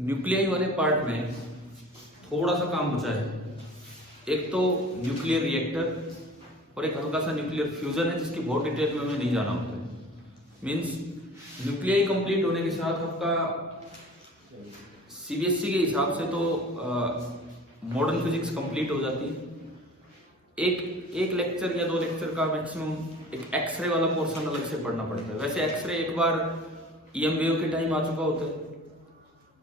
Nuclei वाले part में थोड़ा सा काम बचा है। एक तो न्यूक्लियर रिएक्टर और एक हल्का सा न्यूक्लियर फ्यूजन है, जिसकी बहुत डिटेल में हमें नहीं जाना होता है। मीन्स न्यूक्लियाई कंप्लीट होने के साथ आपका सीबीएसई के हिसाब से तो मॉडर्न फिजिक्स कंप्लीट हो जाती है। एक लेक्चर या 2 लेक्चर का मैक्सिमम एक एक्सरे वाला पोर्शन अलग से पढ़ना पड़ता है। वैसे एक्सरे एक बार ईएम वेव के टाइम आ चुका होता है,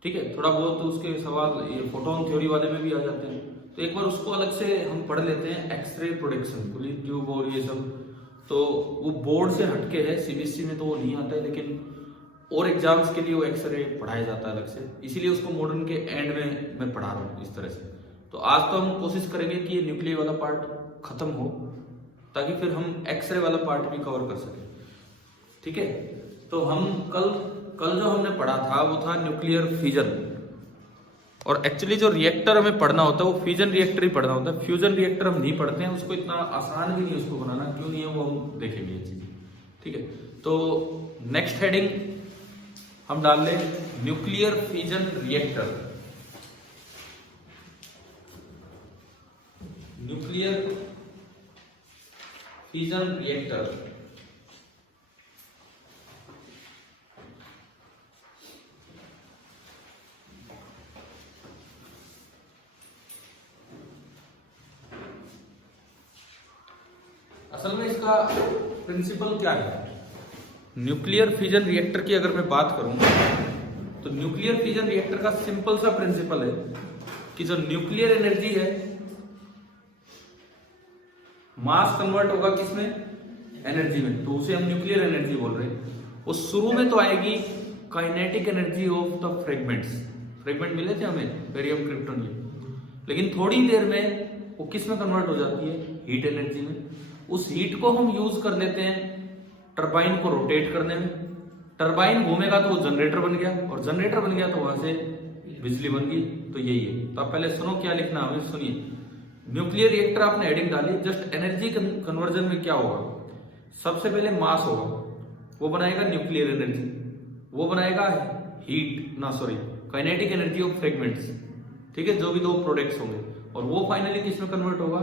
ठीक है। थोड़ा बहुत तो उसके सवाल ये फोटोन थ्योरी वाले में भी आ जाते हैं, तो एक बार उसको अलग से हम पढ़ लेते हैं। एक्सरे प्रोडक्शन, पुली ट्यूब और ये सब, तो वो बोर्ड से हटके है, सीबीएसई में तो वो नहीं आता है, लेकिन और एग्जाम्स के लिए वो एक्सरे पढ़ाया जाता है अलग से, इसीलिए उसको मॉडर्न के एंड में मैं पढ़ा रहा हूँ इस तरह से। तो आज तो हम कोशिश करेंगे कि ये न्यूक्लियर वाला पार्ट खत्म हो, ताकि फिर हम एक्सरे वाला पार्ट भी कवर कर सकें, ठीक है। तो हम कल जो हमने पढ़ा था वो था न्यूक्लियर फ्यूजन, और एक्चुअली जो रिएक्टर हमें पढ़ना होता है वो फ्यूजन रिएक्टर ही पढ़ना होता है। फ्यूजन रिएक्टर हम नहीं पढ़ते हैं, उसको इतना आसान भी नहीं है उसको बनाना, क्यों नहीं है वो हम देखेंगे ये चीज, ठीक है। तो नेक्स्ट हेडिंग हम डाल लें nuclear fusion reactor. Nuclear fusion reactor, असल में इसका प्रिंसिपल क्या है। न्यूक्लियर फ्यूजन रिएक्टर की अगर मैं बात करूं तो न्यूक्लियर फ्यूजन रिएक्टर का सिंपल सा प्रिंसिपल है कि जो न्यूक्लियर एनर्जी है, मास कन्वर्ट होगा किसमें, एनर्जी में, तो उसे हम न्यूक्लियर एनर्जी बोल रहे हैं। वो शुरू में तो आएगी kinetic energy of the fragments, fragment मिले थे हमें बेरियम क्रिप्टोन के, लेकिन थोड़ी देर में वो किस में कन्वर्ट हो जाती है, हीट एनर्जी में। उस हीट को हम यूज कर लेते हैं टरबाइन को रोटेट करने में। टरबाइन घूमेगा तो वो जनरेटर बन गया, और जनरेटर बन गया तो वहां से बिजली बन गई। तो यही है। तो आप पहले सुनो क्या लिखना हमें, सुनिए। न्यूक्लियर रिएक्टर आपने हेडिंग डाली, जस्ट एनर्जी कन्वर्जन में क्या होगा, सबसे पहले मास होगा, वो बनाएगा न्यूक्लियर एनर्जी, वो बनाएगा हीट ना sorry kinetic energy of fragments, ठीक है, जो भी 2 प्रोडक्ट्स होंगे, और वो फाइनली किस में कन्वर्ट होगा,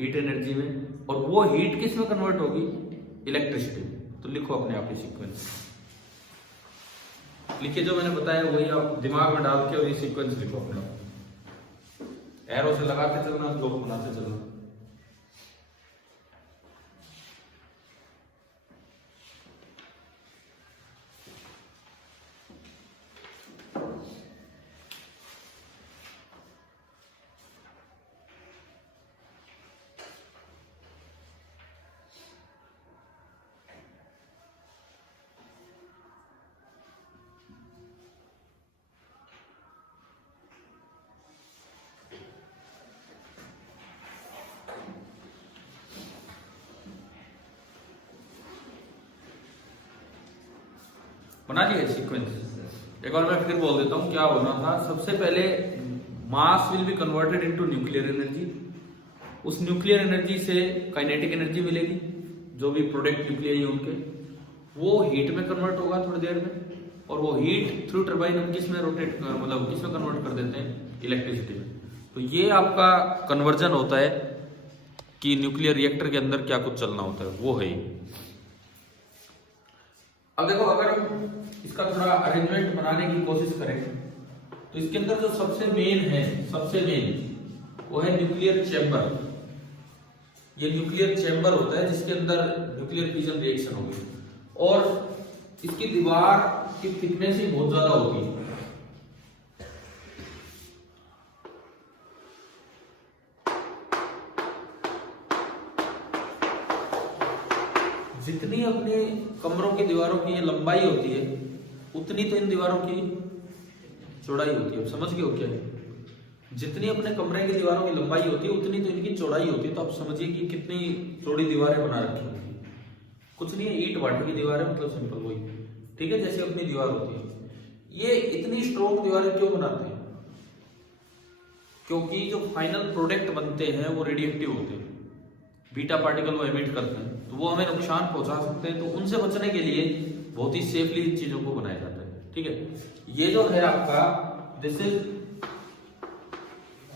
हीट एनर्जी में, और वो हीट किस में कन्वर्ट होगी, इलेक्ट्रिसिटी। तो लिखो अपने आप ही सीक्वेंस लिखिए, जो मैंने बताया वही आप दिमाग में डाल के और ये सीक्वेंस लिखो अपना, एरो से लगाते चलना, ब्लॉक बनाते चलना। बना लिया सीक्वेंस। एक बार मैं फिर बोल देता हूं क्या होना था। सबसे पहले mass will be converted into nuclear energy, उस न्यूक्लियर एनर्जी से काइनेटिक एनर्जी मिलेगी, जो भी प्रोडक्ट न्यूक्लियर है उनके, वो हीट में कन्वर्ट होगा थोड़ी देर में, और वो हीट थ्रू टरबाइन हम किस में रोटेट मतलब किस में कन्वर्ट कर देते हैं, इलेक्ट्रिसिटी में। तो ये आपका कन्वर्जन होता है कि न्यूक्लियर रिएक्टर के अंदर क्या कुछ चलना होता है, वो है। अब देखो, अगर हम इसका थोड़ा अरेंजमेंट बनाने की कोशिश करें तो इसके अंदर जो सबसे मेन वो है न्यूक्लियर चैम्बर। ये न्यूक्लियर चैम्बर होता है जिसके अंदर न्यूक्लियर फ्यूजन रिएक्शन होगी, और इसकी दीवार की थिकनेस ही बहुत ज्यादा होती है। जितनी अपने कमरों की दीवारों की ये लंबाई होती है, उतनी तो इन दीवारों की चौड़ाई होती है। अब समझ गए हो क्या है? जितनी अपने कमरे की दीवारों की लंबाई होती है, उतनी तो इनकी चौड़ाई होती है। तो आप समझिए कि कितनी चौड़ी दीवारें बना रखी होती है। कुछ नहीं है, ईंट भाटे की दीवार है, मतलब सिंपल वही, ठीक है, जैसे अपनी दीवार होती है। ये इतनी स्ट्रॉन्ग दीवारें क्यों बनाते हैं? क्योंकि जो फाइनल प्रोडक्ट बनते हैं वो रेडिएक्टिव होते हैं, बीटा पार्टिकल वो एमिट करते हैं, तो वो हमें नुकसान पहुंचा सकते हैं। तो उनसे बचने के लिए बहुत ही सेफली इन चीजों को बनाया जाता है, ठीक है। ये जो है आपका दिस इज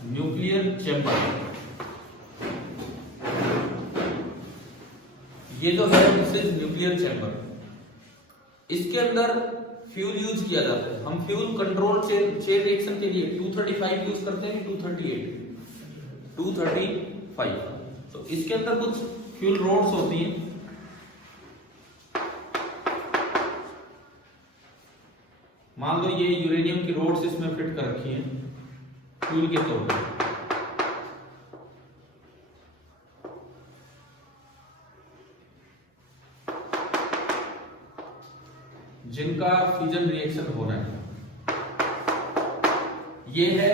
न्यूक्लियर चैम्बर। ये जो है दिस इज न्यूक्लियर चैम्बर। इसके अंदर फ्यूल यूज किया जाता है। हम फ्यूल कंट्रोल चेन रिएक्शन के लिए 235 यूज करते हैं, 238, 235। तो इसके अंदर कुछ फ्यूल रोड्स होती हैं। मान लो ये यूरेनियम की रोड्स इसमें फिट कर रखी हैं फ्यूल के तौर पर। जिनका फ्यूजन रिएक्शन हो रहा है, ये है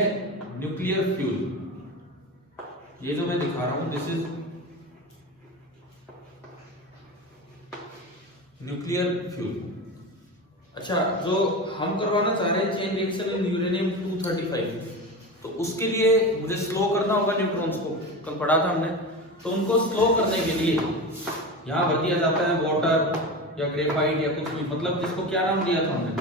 न्यूक्लियर फ्यूल। ये जो मैं दिखा रहा हूं दिस इज न्यूक्लियर फ्यूल। अच्छा, जो हम करवाना चाह रहे हैं चेन रिएक्शन इन यूरेनियम 235, तो उसके लिए मुझे स्लो करना होगा न्यूट्रॉन्स को। कल पढ़ा था हमने। तो उनको स्लो करने के लिए यहां भर दिया जाता है वाटर या ग्रेफाइट या कुछ भी, मतलब जिसको क्या नाम दिया था हमने,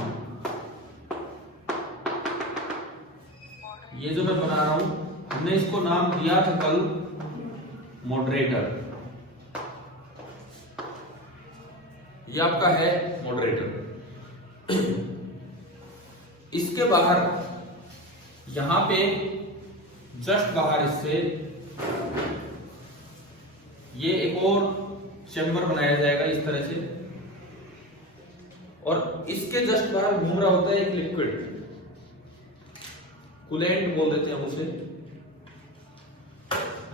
ये जो मैं बना रहा हूं हमने इसको नाम दिया था कल मॉडरेटर। ये आपका है मॉडरेटर। इसके बाहर यहां पे जस्ट बाहर इससे ये एक और चैम्बर बनाया जाएगा इस तरह से, और इसके जस्ट बाहर घूम रहा होता है एक लिक्विड, कूलेंट बोल देते हैं उसे।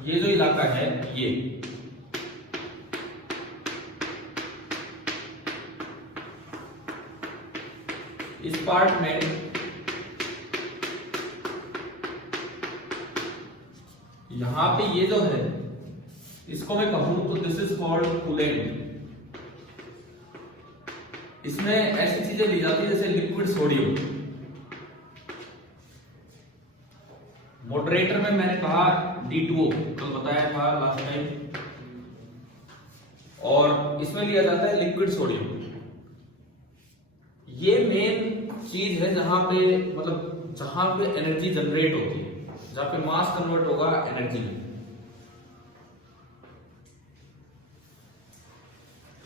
ये जो इलाका है ये इस पार्ट में यहां पे ये जो है इसको मैं कहूं तो दिस इज कॉल्ड कूलेंट। इसमें ऐसी चीजें ली जाती है जैसे लिक्विड सोडियम। मॉडरेटर में मैंने कहा D2O, कल बताया था लास्ट टाइम, और इसमें लिया जाता है लिक्विड सोडियम। ये मेन चीज है जहां पे मतलब जहां पे एनर्जी जनरेट होती है, जहां पे मास कन्वर्ट होगा एनर्जी में।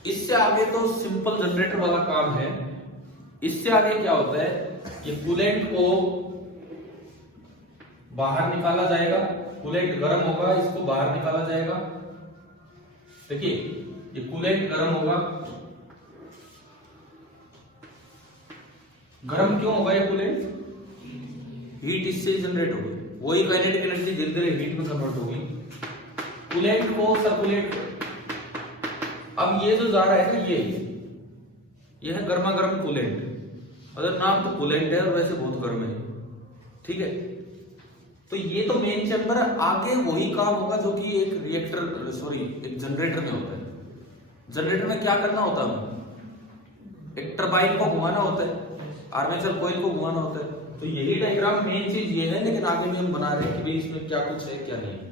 इससे आगे तो सिंपल जनरेटर वाला काम है। इससे आगे क्या होता है कि कूलेंट को बाहर निकाला जाएगा। कूलेंट गर्म होगा, इसको बाहर निकाला जाएगा। देखिए ये कूलेंट गर्म होगा। गर्म क्यों होगा ये कूलेंट? हीट इससे जनरेट होगी, वही काइनेटिक एनर्जी धीरे धीरे हीट में कन्वर्ट होगी। कूलेंट को सर्कुलेट, अब ये जो जा रहा है ना ये है गर्मा गर्म कूलेंट। अगर नाम तो कूलेंट है और वैसे बहुत गर्म है, ठीक है। तो ये तो मेन चैम्बर है। आगे वही काम होगा जो कि एक रिएक्टर एक जनरेटर में होता है। जनरेटर में क्या करना होता है? एक टरबाइन को घुमाना होता है, आर्मेचर कॉइल को घुमाना होता है। तो यही डायग्राम मेन चीज ये है, लेकिन आगे भी हम बना रहे हैं कि भाई इसमें क्या कुछ है क्या नहीं।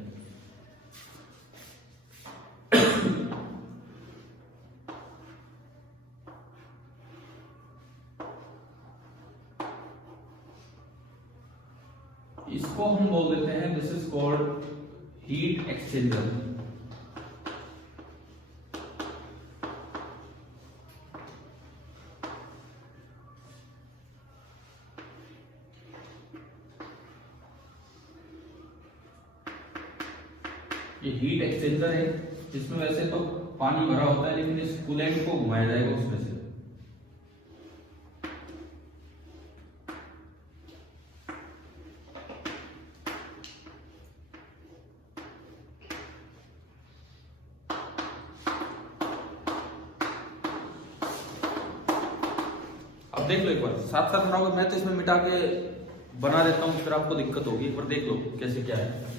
इसको हम बोल देते हैं this is called heat exchanger. ये हीट एक्सचेंजर है जिसमें वैसे तो पानी भरा होता है, लेकिन इस कूलेंट को घुमाया जाएगा उसमें से। अब देख लो एक बार, साथ साथ बनाओगे। मैं तो इसमें मिटा के बना देता हूं, फिर आपको दिक्कत होगी। एक बार देख लो कैसे क्या है।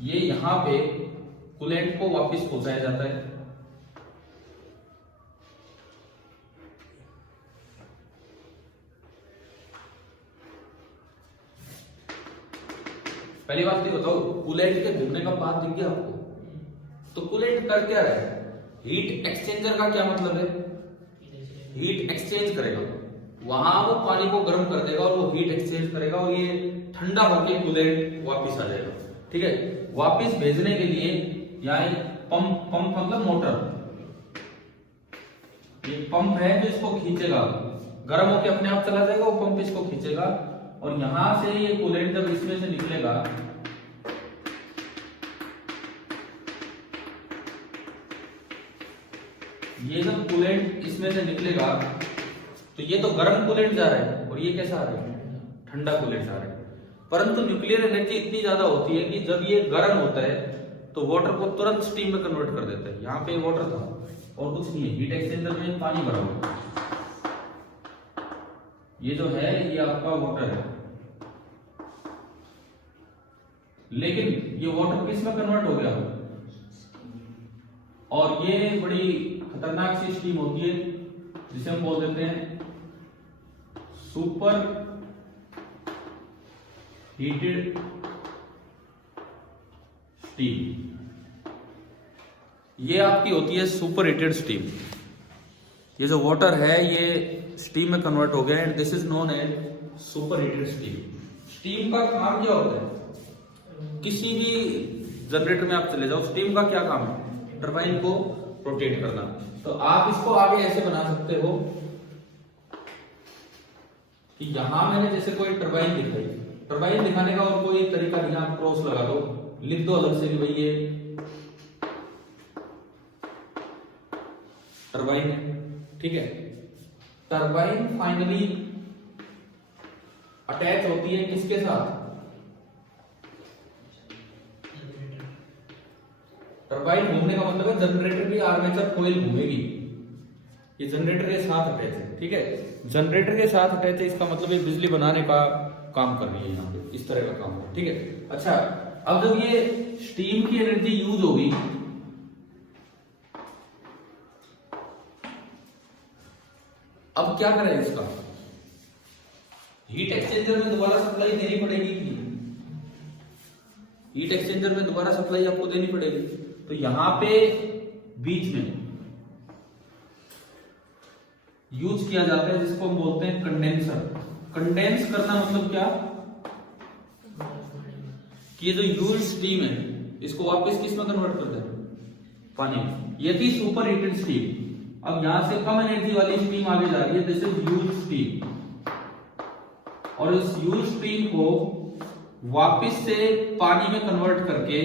ये यहां पे कूलेंट को वापस पहुंचाया जाता है। पहली बात ये बताओ, कूलेंट के घूमने का पाथ दिख गया आपको? तो कूलेंट कर क्या रहा है? हीट एक्सचेंजर का क्या मतलब है? हीट एक्सचेंज करेगा, वहां वो पानी को गर्म कर देगा और वो हीट एक्सचेंज करेगा और ये ठंडा होके कूलेंट वापस आ जाएगा। ठीक है, वापस भेजने के लिए यहाँ पंप, पंप मतलब मोटर, ये पंप है जो इसको खींचेगा, गर्म होके अपने आप चला जाएगा, वो पंप इसको खींचेगा और यहां से ये कूलेंट जब इसमें से निकलेगा, ये जब कूलेंट इसमें से निकलेगा तो ये तो गर्म कूलेंट जा रहा है और ये कैसा आ रहा है? ठंडा कूलेंट आ रहा है। परंतु न्यूक्लियर एनर्जी इतनी ज्यादा होती है कि जब ये गर्म होता है तो वाटर को तुरंत स्टीम में कन्वर्ट कर देता है। यहाँ पे वाटर था और कुछ नहीं है, हीट एक्सचेंजर में पानी भरा हुआ है, ये जो है ये आपका वाटर है, लेकिन ये वाटर किस में कन्वर्ट हो गया? और ये बड़ी खतरनाक सी स्टीम होती है जिसे हम बोल देते हैं सुपर हीटेड स्टीम। ये आपकी होती है सुपर हीटेड स्टीम। ये जो वाटर है ये स्टीम में कन्वर्ट हो गया and this is known as super heated steam. Steam का काम क्या होता है? किसी भी जनरेटर में आप चले जाओ, स्टीम का क्या काम है? टरबाइन को रोटेट करना। तो आप इसको आगे ऐसे बना सकते हो कि यहां मैंने जैसे कोई टरबाइन दिखाई, टरबाइन दिखाने का और कोई तरीका नहीं, आप क्रॉस लगा दो, लिख दो अलग से कि भाई ये टरबाइन है। ठीक है, टरबाइन फाइनली अटैच होती है किसके साथ? टरबाइन घूमने का मतलब है जनरेटर की आर्मेचर कॉइल घूमेगी, ये जनरेटर के साथ अटैच है। ठीक है, जनरेटर के साथ अटैच है, इसका मतलब ये बिजली बनाने का काम कर रही है, यहाँ पे इस तरह का काम है। ठीक है, अच्छा अब जब ये स्टीम की एनर्जी यूज होगी अब क्या करें इसका? हीट एक्सचेंजर में दोबारा सप्लाई देनी पड़ेगी कि नहीं? हीट एक्सचेंजर में दोबारा सप्लाई आपको देनी पड़ेगी। तो यहां पे बीच में यूज किया जाता है जिसको हम बोलते हैं कंडेंसर। कंडेंस करना मतलब क्या? कि ये जो यूज स्टीम है इसको वापस किस में कन्वर्ट कर दें? पानी। ये थी सुपर हीटेड स्टीम। अब यहां से कम एनर्जी वाली स्टीम आगे जा रही है, दिस इज यूज स्टीम, और इस यूज स्टीम को वापस से पानी में कन्वर्ट करके,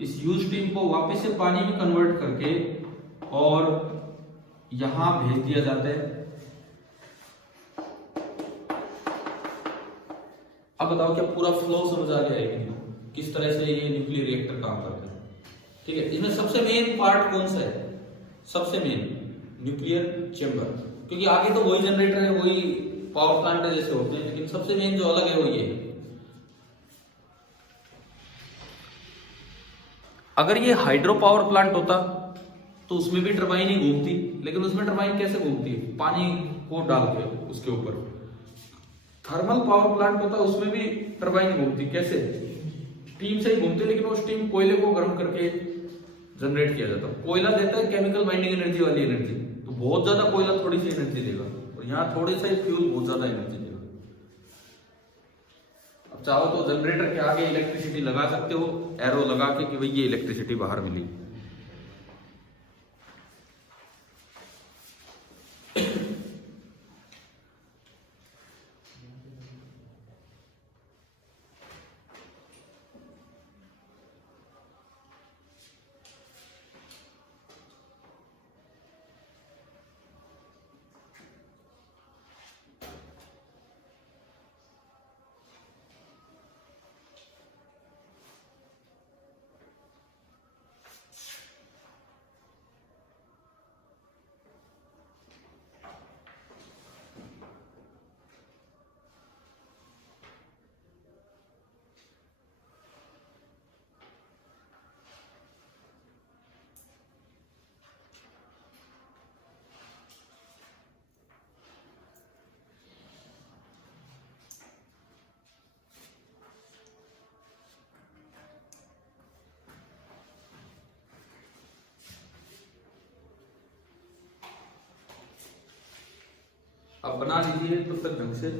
इस यूज स्टीम को वापस से पानी में कन्वर्ट करके और यहां भेज दिया जाता है। अब बताओ क्या पूरा फ्लो समझ आ गया है किस तरह से ये न्यूक्लियर रिएक्टर काम करता है? ठीक है, इसमें सबसे मेन पार्ट कौन सा है? सबसे मेन न्यूक्लियर चेंबर, क्योंकि आगे तो वही जनरेटर है, वही पावर प्लांट जैसे होते हैं, लेकिन सबसे मेन जो अलग है वो ये है। अगर ये हाइड्रो पावर प्लांट होता तो उसमें भी टरबाइन ही घूमती, लेकिन उसमें टरबाइन कैसे घूमती है? पानी को डाल के उसके ऊपर। थर्मल पावर प्लांट होता उसमें भी टरबाइन घूमती, कैसे? स्टीम से ही घूमती, लेकिन वो स्टीम कोयले को गर्म करके जनरेट किया जाता। कोयला देता है केमिकल बाइंडिंग एनर्जी वाली एनर्जी, तो बहुत ज्यादा कोयला थोड़ी सी एनर्जी देगा, और यहाँ थोड़ी सा ही फ्यूल बहुत ज्यादा एनर्जी देगा। अब चाहो तो जनरेटर के आगे इलेक्ट्रिसिटी लगा सकते हो, एरो लगा के कि भाई ये इलेक्ट्रिसिटी बाहर मिली। आप बना लीजिए तब तक ढंग से।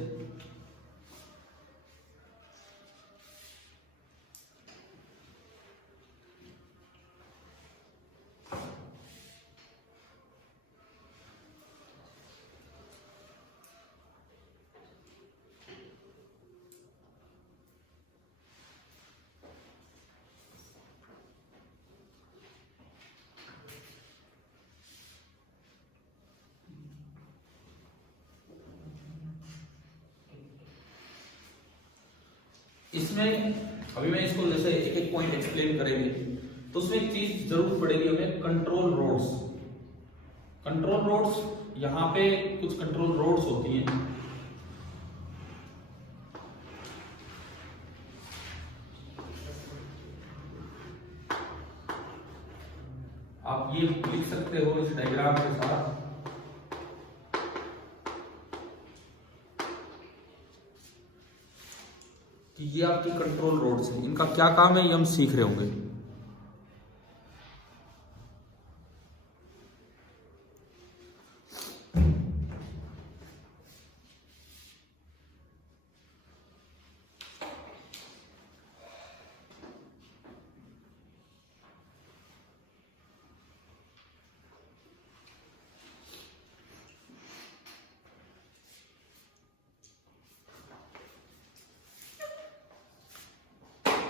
इसमें अभी मैं इसको जैसे एक एक पॉइंट एक्सप्लेन करेंगे तो उसमें एक चीज जरूर पड़ेगी हमें, कंट्रोल रोड्स। कंट्रोल रोड्स, यहाँ पे कुछ कंट्रोल रोड्स होती हैं। आप ये लिख सकते हो इस डायग्राम के साथ, कि ये आपकी कंट्रोल रोड्स हैं। इनका क्या काम है ये हम सीख रहे होंगे।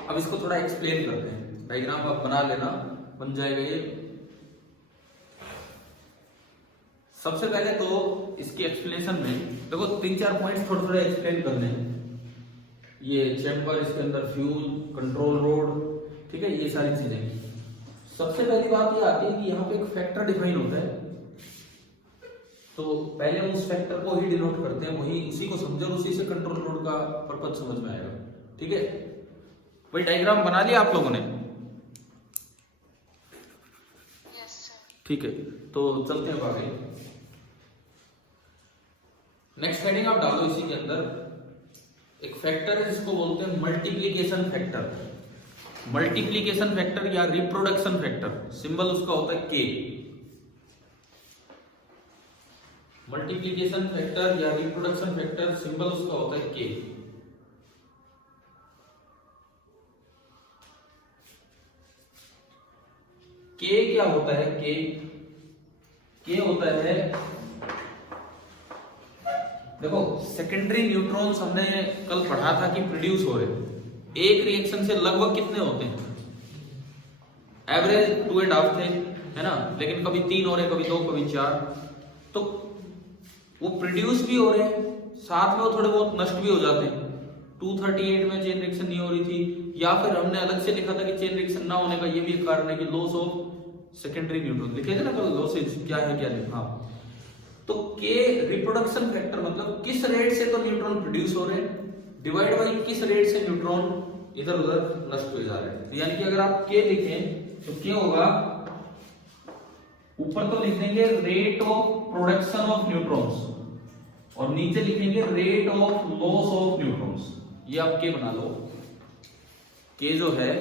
अब इसको थोड़ा एक्सप्लेन करते हैं। डायग्राम आप बना लेना, बन जाएगा ये। सबसे पहले तो इसकी एक्सप्लेनेशन में देखो 3-4 पॉइंट्स थोड़े थोड़े एक्सप्लेन करने हैं। ये चैम्बर, इसके अंदर फ्यूज, कंट्रोल रोड, ठीक है, ये सारी चीजें। सबसे पहली बात ये आती है कि यहाँ पे एक फैक्टर डिफाइन होता है, तो पहले हम उस फैक्टर को ही डिनोट करते हैं, वही उसी को समझो, उसी से कंट्रोल रोड का पर्पज समझ में आएगा। ठीक है, वही डायग्राम बना लिया आप लोगों ने? ठीक है, तो चलते हैं आगे। नेक्स्ट हेडिंग आप डालो इसी के अंदर। एक फैक्टर है जिसको बोलते हैं मल्टीप्लीकेशन फैक्टर। मल्टीप्लीकेशन फैक्टर या रिप्रोडक्शन फैक्टर, सिंबल उसका होता है के। मल्टीप्लीकेशन फैक्टर या रिप्रोडक्शन फैक्टर, सिंबल उसका होता है के। के क्या होता है? के होता है, देखो सेकेंडरी न्यूट्रॉन्स हमने कल पढ़ा था कि प्रोड्यूस हो रहे। एक रिएक्शन से लगभग कितने होते हैं? एवरेज 2.5 थे, है ना, लेकिन कभी 3 हो रहे, कभी 2, कभी 4। तो वो प्रोड्यूस भी हो रहे हैं, साथ में वो थोड़े बहुत नष्ट भी हो जाते हैं। 238 में चेन रिएक्शन नहीं हो रही थी, या फिर हमने अलग से लिखा था कि चेन रिएक्शन ना होने का ये भी एक कारण है कि लॉस ऑफ सेकेंडरी न्यूट्रॉन लिखे थे ना, तो लॉसेज क्या है क्या नहीं। हाँ, तो के रिप्रोडक्शन फैक्टर मतलब किस रेट से तो न्यूट्रॉन प्रोड्यूस हो रहे हैं, डिवाइड बाई किस रेट से न्यूट्रॉन इधर उधर नष्ट हो जा रहे हैं। तो यानी कि अगर आप के लिखें तो क्या होगा, ऊपर तो लिख देंगे rate of production of neutrons और नीचे लिखेंगे rate of loss of neutrons. ये आप के बना लो। के जो है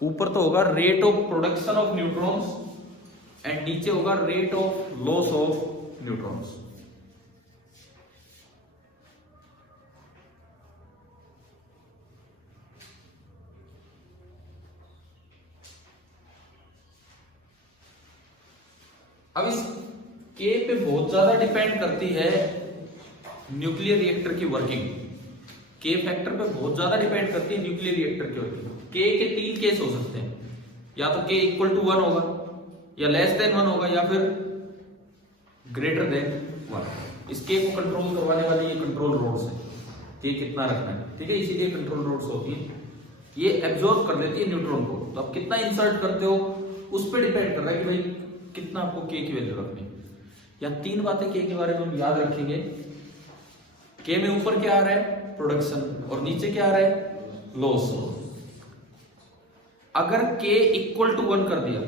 ऊपर तो होगा rate of production of neutrons and नीचे होगा rate of loss of neutrons. अब इस के पे बहुत ज्यादा डिपेंड करती है न्यूक्लियर रिएक्टर की वर्किंग। के फैक्टर पे बहुत ज्यादा डिपेंड करती है न्यूक्लियर रिएक्टर की वर्किंग। के 3 केस हो सकते हैं, या तो के इक्वल टू 1 होगा, या लेस देन 1 होगा, या फिर ग्रेटर देन 1। इस के को कंट्रोल करवाने वाली ये कंट्रोल रोड्स है, के कितना रखना है, ठीक है, इसीलिए कंट्रोल रोड्स होती है। ये एब्जॉर्ब कर लेती है न्यूट्रॉन को, तो आप कितना इंसर्ट करते हो उस पर डिपेंड कर रहा है कि भाई कितना आपको के की वैल्यू रखनी है। या 3 बातें के के बारे में हम याद रखेंगे। के में ऊपर क्या आ रहा है? प्रोडक्शन, और नीचे क्या आ रहा है? लॉस। अगर के इक्वल टू 1 कर दिया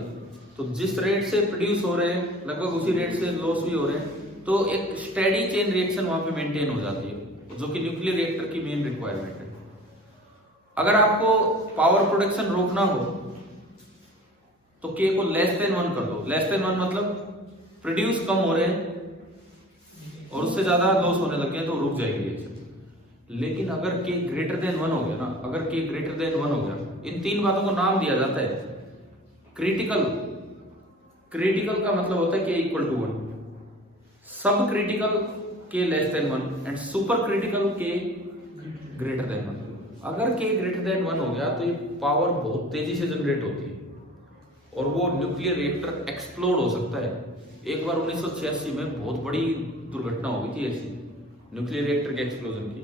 तो जिस रेट से प्रोड्यूस हो रहे हैं लगभग उसी रेट से लॉस भी हो रहे हैं, तो एक स्टेडी चेन रिएक्शन वहां पे मेंटेन हो जाती है, जो कि न्यूक्लियर रिएक्टर की मेन रिक्वायरमेंट है। अगर आपको पावर प्रोडक्शन रोकना हो तो के को लेस देन 1 कर दो। लेस देन 1 मतलब प्रोड्यूस कम हो रहे हैं और उससे ज्यादा लॉस होने लग गया तो रुक जाएगी रिएक्शन। लेकिन अगर K ग्रेटर देन 1 हो गया ना, अगर K ग्रेटर देन 1 हो गया, इन तीन बातों को नाम दिया जाता है क्रिटिकल। क्रिटिकल का मतलब होता है K इक्वल टू 1, सब critical K less than 1 and super critical K greater than 1। अगर K ग्रेटर देन 1 हो गया तो ये पावर बहुत तेजी से जनरेट होती है और वो न्यूक्लियर रिएक्टर एक्सप्लोड हो सकता है। एक बार 1986 में बहुत बड़ी दुर्घटना हो गई थी ऐसी न्यूक्लियर रिएक्टर के एक्सप्लोजन की।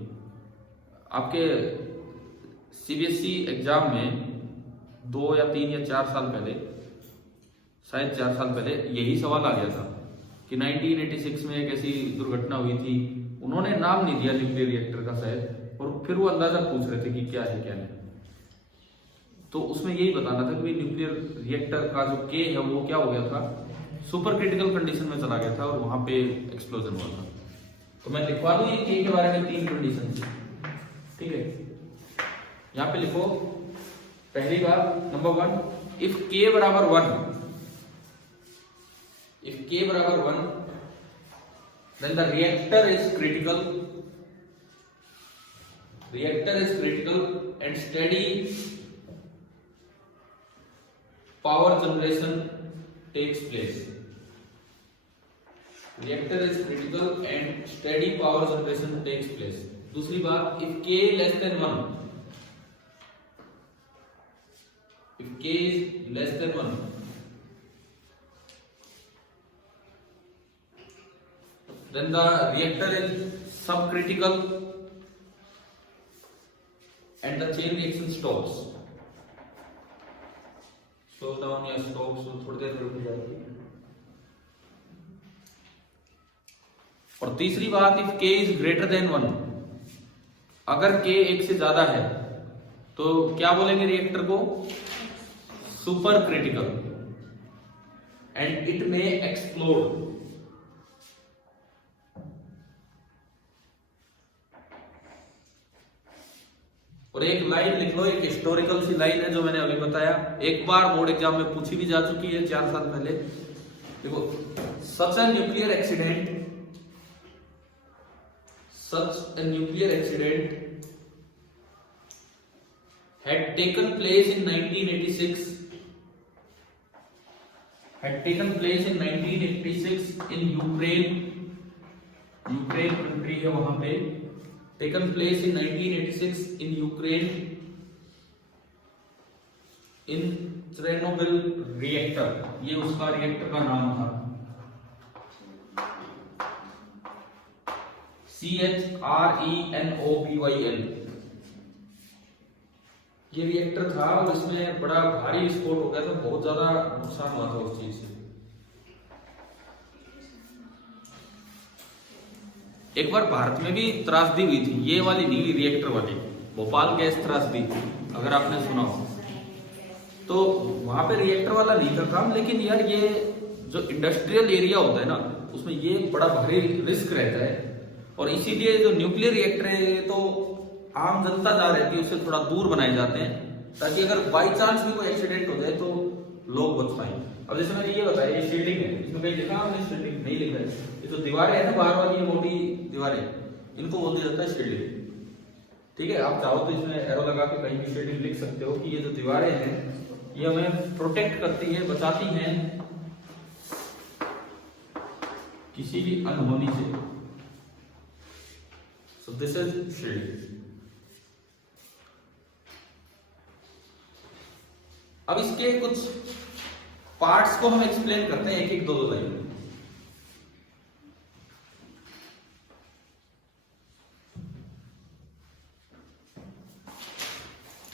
आपके CBSE एग्जाम में 2 या 3 या 4 साल पहले, शायद 4 साल पहले यही सवाल आ गया था कि 1986 में एक ऐसी दुर्घटना हुई थी। उन्होंने नाम नहीं दिया न्यूक्लियर रिएक्टर का शायद, और फिर वो अंदाजा पूछ रहे थे कि क्या है क्या नहीं। तो उसमें यही बताना था कि न्यूक्लियर रिएक्टर का जो K है वो क्या हो गया था, सुपर क्रिटिकल कंडीशन में चला गया था और वहां पे एक्सप्लोजन हुआ था। तो मैं लिखवा दूं ये K के बारे में 3 कंडीशन, ठीक है। यहां पे लिखो पहली बात, नंबर 1, इफ K बराबर 1, if K बराबर 1 then the reactor is critical, reactor is critical and steady power generation takes place. Reactor is critical and steady power generation takes place. दूसरी बात, if K less than 1, if K is less than 1, then the reactor is subcritical and the chain reaction stops. Slow down या stops थोड़ी देर रुक जाएगी। और तीसरी बात, if K is greater than 1, अगर K 1 से ज्यादा है तो क्या बोलेंगे रिएक्टर को, super critical and it may explode. और एक लाइन लिख लो, एक हिस्टोरिकल सी लाइन है जो मैंने अभी बताया, एक बार बोर्ड एग्जाम में पूछी भी जा चुकी है 4 साल पहले। देखो, such a nuclear accident had taken place in 1986 in Ukraine country है वहां पे, taken place in 1986 in Ukraine in Chernobyl reactor, ये उसका रिएक्टर का नाम था, CHRENOBYL। ये रिएक्टर था और इसमें बड़ा भारी विस्फोट हो गया था, बहुत ज्यादा नुकसान हुआ था उस चीज से। एक बार भारत में भी त्रासदी हुई थी, ये वाली नहीं, रिएक्टर वाली, भोपाल गैस त्रासदी, अगर आपने सुना हो। तो वहां पे रिएक्टर वाला नहीं था काम, लेकिन यार ये जो इंडस्ट्रियल एरिया होता है ना, उसमें ये बड़ा भारी रिस्क रहता है। और इसीलिए जो न्यूक्लियर रिएक्टर है तो आम जनता जा रहती है, उससे थोड़ा दूर बनाए जाते हैं, ताकि अगर बाई चांस भी कोई एक्सीडेंट हो जाए तो लोग बच पाए। अब जैसे मैंने ये बताया, ये शील्डिंग है, इसमें कहीं लिखा हमने शील्डिंग नहीं लिखा है। ये जो दीवारें है ना बाहर वाली, ये मोटी दीवारें, इनको बोल दिया जाता है शील्डिंग, ठीक है। आप चाहो तो इसमें एरो लगा के कहीं भी शील्डिंग लिख सकते हो कि ये जो दीवारें हैं ये हमें प्रोटेक्ट करती है, बचाती हैं किसी भी अनहोनी से। So this is shield. अब इसके कुछ पार्ट्स को हम एक्सप्लेन करते हैं एक एक दो लाइन में।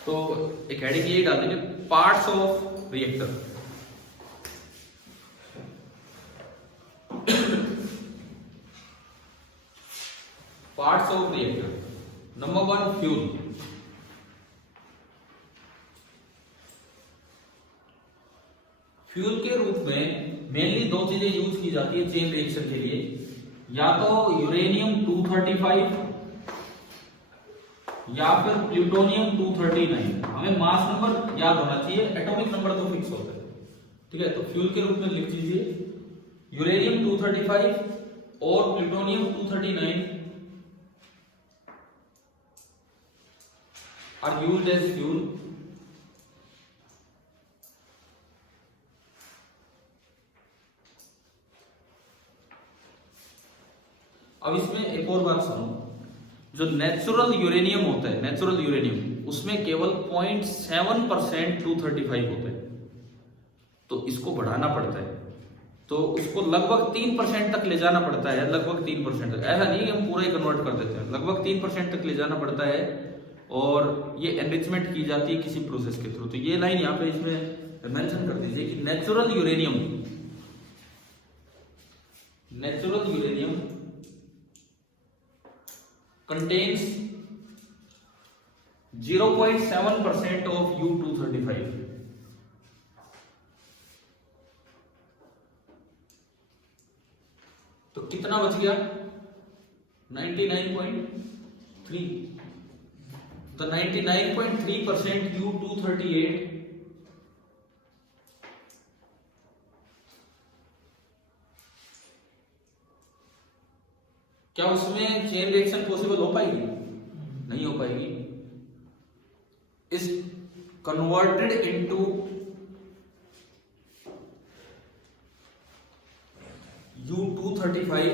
तो एक हेडिंग ये डाल देंगे, parts of reactor. Parts of reactor. Number 1, fuel. Fuel के रूप में मेनली 2 चीजें यूज की जाती है चेन रिएक्शन के लिए, या तो यूरेनियम 235 या फिर प्लूटोनियम 239। हमें मास नंबर याद होना चाहिए, एटॉमिक नंबर तो फिक्स होता है, ठीक है। तो फ्यूल के रूप में लिख दीजिए यूरेनियम 235 और plutonium 239 are used as fuel. अब इसमें एक और बात सुनो, जो नेचुरल यूरेनियम होता है, नेचुरल यूरेनियम, उसमें केवल 0.7% 235 होता है, तो इसको बढ़ाना पड़ता है, तो उसको लगभग 3% तक ले जाना पड़ता है, लगभग 3% तक। ऐसा नहीं हम पूरा ही कन्वर्ट कर देते हैं, लगभग 3% तक ले जाना पड़ता है, और ये एनरिचमेंट की जाती है किसी प्रोसेस के थ्रू। तो ये लाइन यहाँ पे इसमें मेंशन कर दीजिए कि natural uranium contains 0.7% of U-235। तो कितना बच गया? 99.3। तो 99.3% U-238 क्या उसमें चेन रिएक्शन पॉसिबल हो पाएगी? नहीं हो पाएगी। Is converted into U-235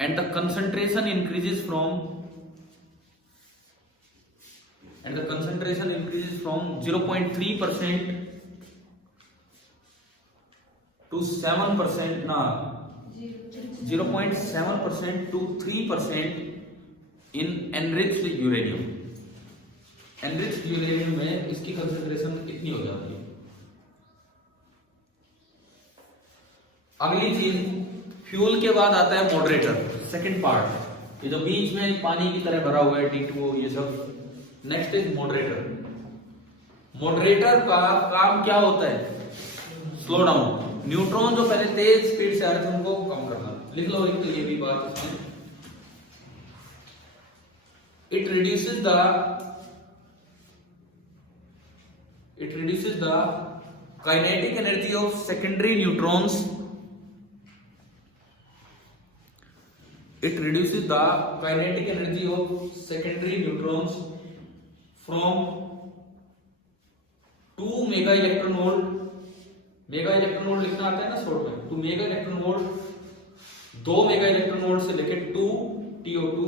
and the concentration increases from 0.3% to 7%, 0.7% to 3% in enriched uranium। Enriched uranium में इसकी कंसेंट्रेशन कितनी हो जाती है? अगली चीज, फ्यूल के बाद आता है मॉडरेटर, सेकंड पार्ट, ये जो बीच में पानी की तरह भरा हुआ है T2O, ये सब। Next is moderator. मॉडरेटर का काम क्या होता है? Slow down. न्यूट्रॉन जो पहले तेज स्पीड से आ रहे थे उनको कम करना। लिख लो एक तो ये भी बात। It reduces the kinetic energy of secondary neutrons. It reduces the kinetic energy of secondary neutrons from 2 mega electron volt, mega electron volt लिखना आता है ना शॉर्ट में, 2 mega electron volt, 2 mega electron volt से लेकर 2 TO2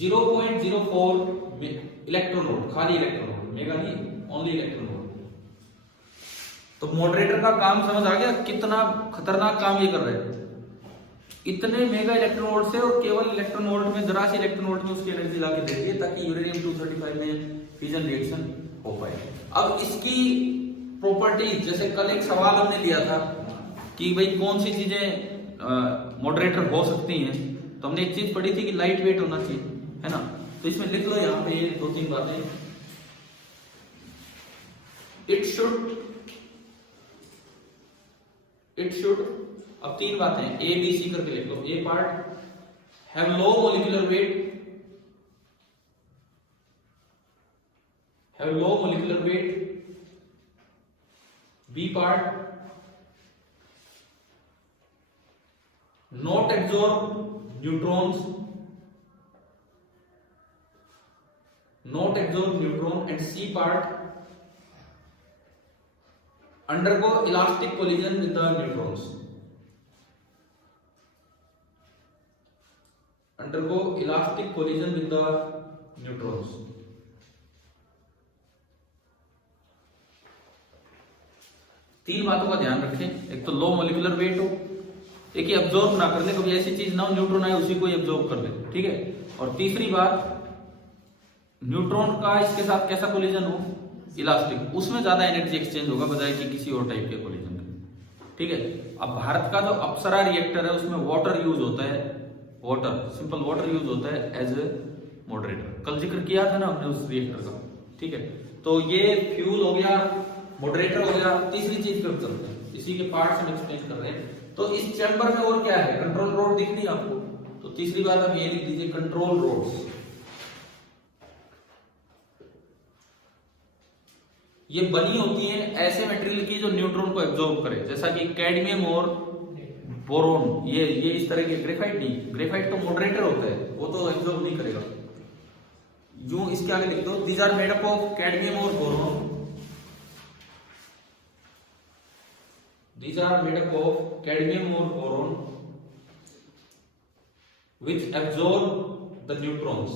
0.04 इलेक्ट्रॉन वोल्ट, खाली electron volt, mega नहीं, only electron volt. तो मॉडरेटर का काम समझ आ गया कितना खतरनाक काम ये कर रहे हैं। इतने मेगा इलेक्ट्रॉन वोल्ट से, और केवल इलेक्ट्रॉन वोल्ट में, जरा सी इलेक्ट्रॉन वोल्ट में उसकी एनर्जी लाके दे दी ताकि यूरेनियम 235 में फिजन रिएक्शन हो पाए। अब इसकी प्रॉपर्टीज, जैसे कल एक सवाल हमने लिया था कि भाई कौन सी चीजें मॉडरेटर हो सकती हैं, तो हमने एक चीज पढ़ी थी कि लाइट वेट होना चाहिए, है ना। तो इसमें लिख लो यहाँ पे ये 2-3 बातें। इट शुड, अब 3 बातें A B C करके लिख लो। A part have low molecular weight, B part not absorb neutrons, and C part undergo elastic collision with the neutrons, तीन बातों का ध्यान रखें। एक तो लो मोलिकुलर वेट हो, एक ही अब्जॉर्ब ना कर ले, कभी ऐसी चीज ना हो न्यूट्रॉन आए उसी को ही अब्जॉर्ब कर ले, ठीक है। और तीसरी बात, न्यूट्रॉन का इसके साथ कैसा कोलिजन हो? इलास्टिक, उसमें ज्यादा एनर्जी एक्सचेंज होगा बजाय कि किसी और टाइप के कोलिजन के, ठीक है। अब भारत का जो अप्सरा रिएक्टर है उसमें वाटर यूज होता है, सिंपल वाटर यूज होता है एज ए मॉडरेटर। कल जिक्र किया था ना हमने उस रिएक्टर का, ठीक है। तो ये फ्यूल हो गया, मॉडरेटर हो गया। तीसरी चीज पे चलते हैं, इसी के पार्ट हम एक्सप्लेन कर रहे हैं। तो इस चैम्बर में और क्या है? कंट्रोल रोड दिख रही है आपको, तो तीसरी बात आप ये लिख दीजिए, कंट्रोल रोड्स। ये बनी होती है ऐसे मटेरियल की जो न्यूट्रॉन को एब्जॉर्ब करे, जैसा कि कैडमियम और बोरोन। ये इस तरह के, ग्रेफाइट नहीं, ग्रेफाइट तो मॉडरेटर होता है, वो तो एब्जॉर्ब नहीं करेगा। यूं इसके आगे लिख दो, these are made up of cadmium और boron, these are made up of cadmium or boron which absorb the neutrons.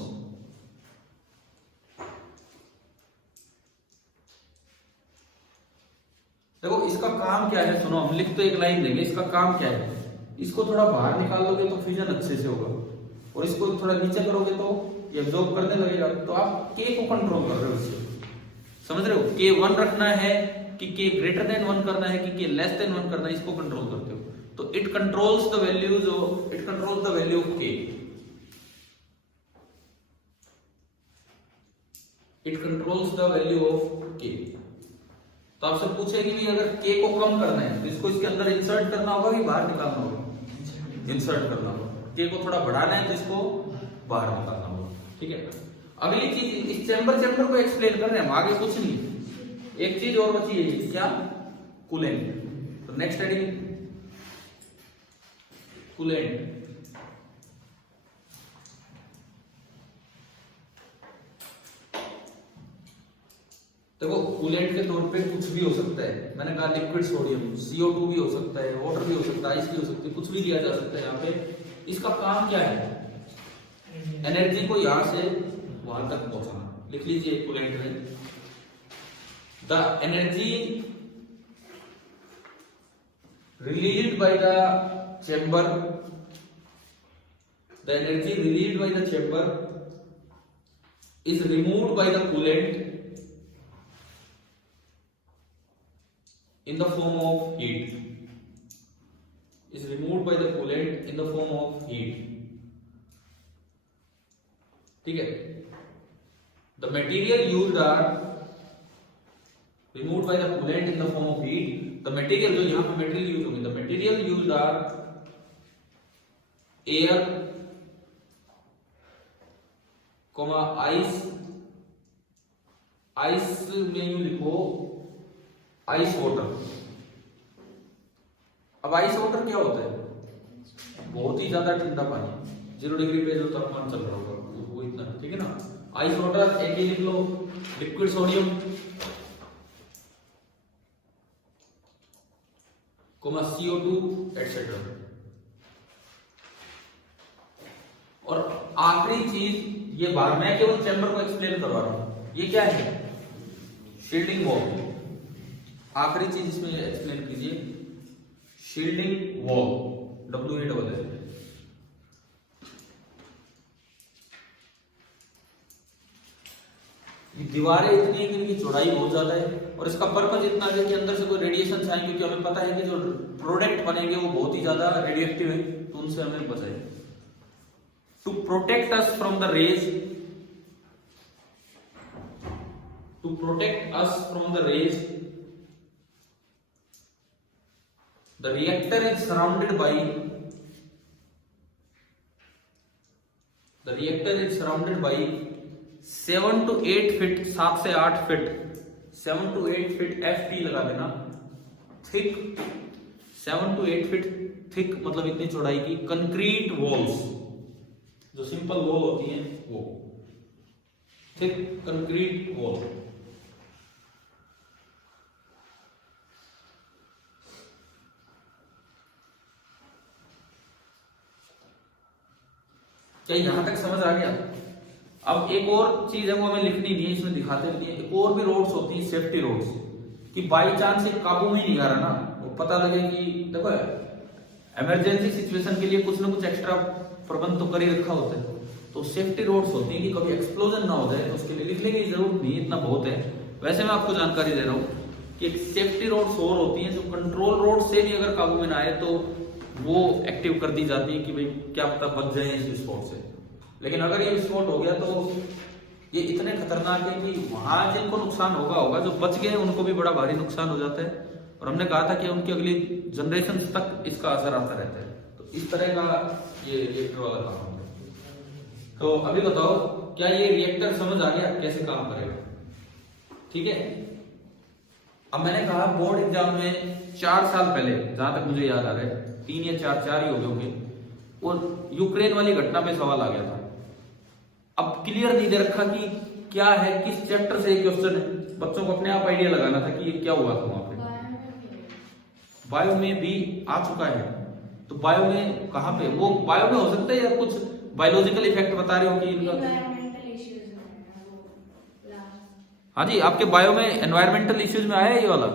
देखो इसका काम क्या है, सुनो, हम लिख तो एक लाइन देंगे, इसका काम क्या है। इसको थोड़ा बाहर निकाल लोगे तो फ्यूजन अच्छे से होगा, और इसको थोड़ा नीचे करोगे तो ये एब्जॉर्ब करने लगेगा। तो आप K को कंट्रोल कर रहे हो इससे, समझ रहे हो। K 1 रखना है कि K ग्रेटर देन 1 करना है कि K लेस देन 1 करना है, इसको कंट्रोल करते हो। तो it controls the values of, it controls the value of K, it controls the value of K। तो आपसे पूछेगी भी अगर K को कम करना है तो इसको इसके अंदर इंसर्ट करना होगा कि बाहर निकालना होगा, इंसर्ट करना होगा। K को थोड़ा बढ़ाना है तो इसको बाहर निकालना होगा, ठीक है। अगली चीज, इस चेंबर को एक्सप्लेन कर रहे हैं हम, आगे कुछ नहीं। एक चीज और बची है, क्या, कूलेंट। तो नेक्स्ट हेडिंग कूलेंट। देखो कूलेंट के तौर पे कुछ भी हो सकता है, मैंने कहा लिक्विड सोडियम, CO2 भी हो सकता है, वाटर भी हो सकता है, आइस भी हो सकती है, कुछ भी दिया जा सकता है यहाँ पे। इसका काम क्या है, एनर्जी को यहां से वहां तक पहुंचाना। लिख लीजिए कूलेंट में, the energy released by the chamber, the energy released by the chamber is removed by the coolant in the form of heat, is removed by the coolant in the form of heat, ठीक है। The material used are removed by the coolant in the form of heat. The material, जो यहाँ पे material use होंगे, the material used are air, ice, ice में यूं लिखो ice water। अब ice water क्या होता है, बहुत ही ज्यादा ठंडा पानी, 0 डिग्री पे जो तापमान चल रहा होगा वो इतना, ठीक है ना। ice water एक ही लिख लो, लिक्विड सोडियम, CO2 एटसेट्रा। और आखिरी चीज, ये बार मैं केवल चैम्बर को एक्सप्लेन करवा रहा हूं, ये क्या है, शील्डिंग वॉल। आखिरी चीज इसमें एक्सप्लेन कीजिए, शील्डिंग वॉल, WALL। दीवारें इतनी है कि इनकी चौड़ाई बहुत ज्यादा है, और इसका पर्पज इतना है कि अंदर से कोई रेडिएशन आए, क्योंकि हमें पता है कि जो प्रोडक्ट बनेंगे वो बहुत ही ज्यादा रेडिएक्टिव है, तो उनसे हमें बचाए। To protect us from the rays, to protect us from the rays, the reactor is surrounded by, the reactor is surrounded by 7 to 8 feet, 7 से 8 फीट, 7 to 8 फीट FT लगा देना, थिक, 7 to 8 फीट थिक, मतलब इतनी चौड़ाई की concrete walls, जो simple wall होती हैं वो, थिक कंक्रीट वॉल। क्या यहां तक समझ आ गया? अब एक और चीज है वो हमें लिखनी नहीं है, इसमें दिखाते नहीं है। एक और भी रोड्स होती है, सेफ्टी रोड्स, कि बाई चांस एक काबू में नहीं आ रहा ना, वो पता लगे कि देखो इमरजेंसी सिचुएशन के लिए कुछ ना कुछ एक्स्ट्रा प्रबंध तो कर ही रखा होता है। तो सेफ्टी रोड्स होती है कि कभी एक्सप्लोजन ना हो जाए, तो उसके लिए लिखने की जरूरत नहीं, इतना बहुत है। वैसे मैं आपको जानकारी दे रहा हूँ कि एक सेफ्टी रोड्स और होती हैं जो कंट्रोल रोड से भी अगर काबू में ना आए तो वो एक्टिव कर दी जाती है कि भाई क्या पता बच जाए इस विस्फोट से। लेकिन अगर ये विस्फोट हो गया तो ये इतने खतरनाक है कि वहां जिनको नुकसान होगा, जो बच गए उनको भी बड़ा भारी नुकसान हो जाता है। और हमने कहा था कि उनकी अगली जनरेशन तक इसका असर आता रहता है। तो इस तरह का ये रिएक्टर वाला काम है। तो अभी बताओ क्या ये रिएक्टर समझ आ गया कैसे काम करेगा? ठीक है, अब मैंने कहा बोर्ड एग्जाम में 4 साल पहले, जहां तक मुझे याद आ रहा है 3 या 4 ही हो गए होंगे, और यूक्रेन वाली घटना पे सवाल आ गया था। अब क्लियर नहीं दे रखा कि क्या है, किस चैप्टर से ये क्वेश्चन है, बच्चों को अपने आप आइडिया लगाना था कि ये क्या हुआ था वहां पे। बायो में भी आ चुका है, तो बायो में कहां पे, वो बायो में हो सकता है या कुछ बायोलॉजिकल इफेक्ट बता रहे हो कि इनका। हाँ जी, आपके बायो में एनवायरमेंटल इश्यूज में आया है ये वाला,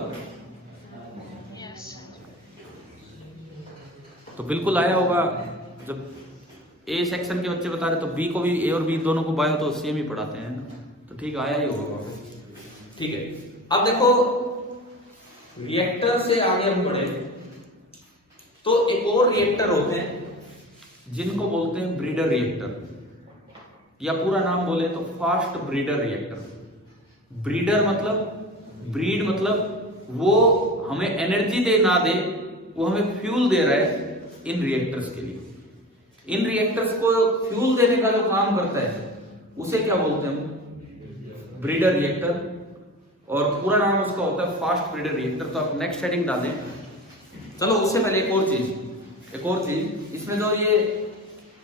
तो बिल्कुल आया होगा। जब ए सेक्शन के बच्चे बता रहे तो बी को भी, ए और बी दोनों को बायो तो सेम ही पढ़ाते हैं ना, तो ठीक आया ही होगा वहां पे। ठीक है, अब देखो रिएक्टर से आगे हम बढ़े तो एक और रिएक्टर होते हैं जिनको बोलते हैं ब्रीडर रिएक्टर, या पूरा नाम बोले तो फास्ट ब्रीडर रिएक्टर। ब्रीडर मतलब, ब्रीड मतलब वो हमें एनर्जी दे ना दे, वो हमें फ्यूल दे रहा है इन रिएक्टर्स के लिए। इन रिएक्टर्स को फ्यूल देने का जो काम करता है उसे क्या बोलते हैं हम, ब्रीडर रिएक्टर, और पूरा नाम उसका होता है फास्ट ब्रीडर रिएक्टर। तो आप नेक्स्ट हेडिंग डालें। चलो उससे पहले एक और चीज इसमें जो ये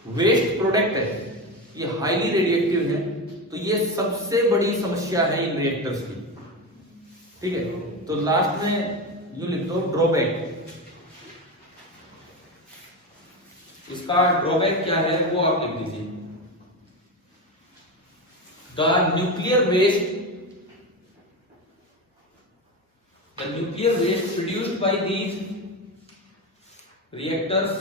वेस्ट प्रोडक्ट है ये हाईली रेडिएक्टिव है, तो ये सबसे बड़ी समस्या है इन रिएक्टर्स की। ठीक है, तो लास्ट में यू लिख दो ड्रॉबैक। इसका ड्रॉबैक क्या है वो आप लिख दीजिए। The nuclear waste produced by these reactors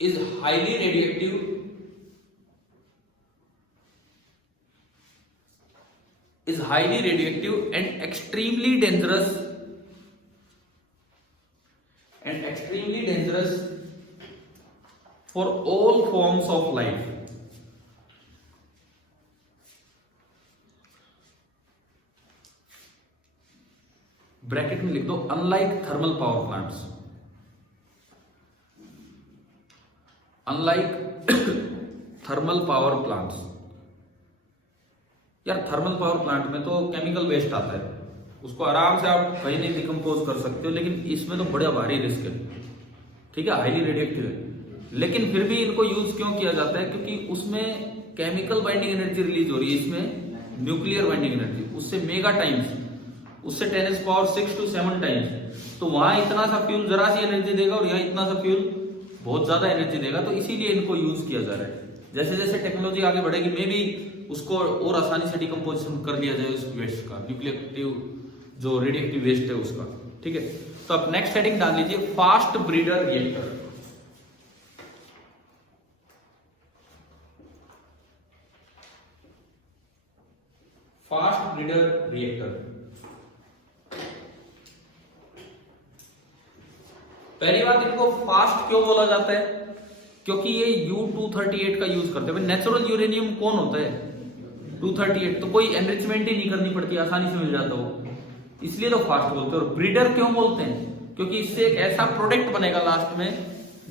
is highly radioactive and extremely dangerous for all forms of life. Bracket में लिख दो अनलाइक थर्मल पावर प्लांट्स, यार थर्मल पावर प्लांट में तो केमिकल वेस्ट आता है, उसको आराम से आप कहीं नहीं डिकम्पोज कर सकते हो, लेकिन इसमें तो बड़ा भारी रिस्क है। ठीक है, हाईली रेडिएक्टिव है, लेकिन फिर भी इनको यूज क्यों किया जाता है, क्योंकि उसमें केमिकल बाइंडिंग एनर्जी रिलीज हो रही है, इसमें न्यूक्लियर बाइंडिंग एनर्जी उससे मेगा टाइम्स, उससे 10⁶ to 7 टाइम्स। तो वहां इतना सा फ्यूल जरा सी एनर्जी देगा और यहाँ इतना सा फ्यूल बहुत ज्यादा एनर्जी देगा, तो इसीलिए इनको यूज किया जा रहा है। जैसे जैसे टेक्नोलॉजी आगे बढ़ेगी मे भी उसको और आसानी से डिकम्पोजिशन कर लिया जाए उस वेस्ट का, न्यूक्लियर जो रेडिएक्टिव वेस्ट है उसका। ठीक है, तो आप नेक्स्ट हेडिंग डाल लीजिए fast breeder reactor. Fast breeder reactor, पहली बात इनको फास्ट क्यों बोला जाता है, क्योंकि ये U-238 का यूज करते हैं। नेचुरल यूरेनियम कौन होता है, 238, तो कोई एनरिचमेंट ही नहीं करनी पड़ती, आसानी से मिल जाता हो, इसलिए तो फास्ट बोलते हैं। और ब्रीडर क्यों बोलते हैं, क्योंकि इससे एक ऐसा प्रोडक्ट बनेगा लास्ट में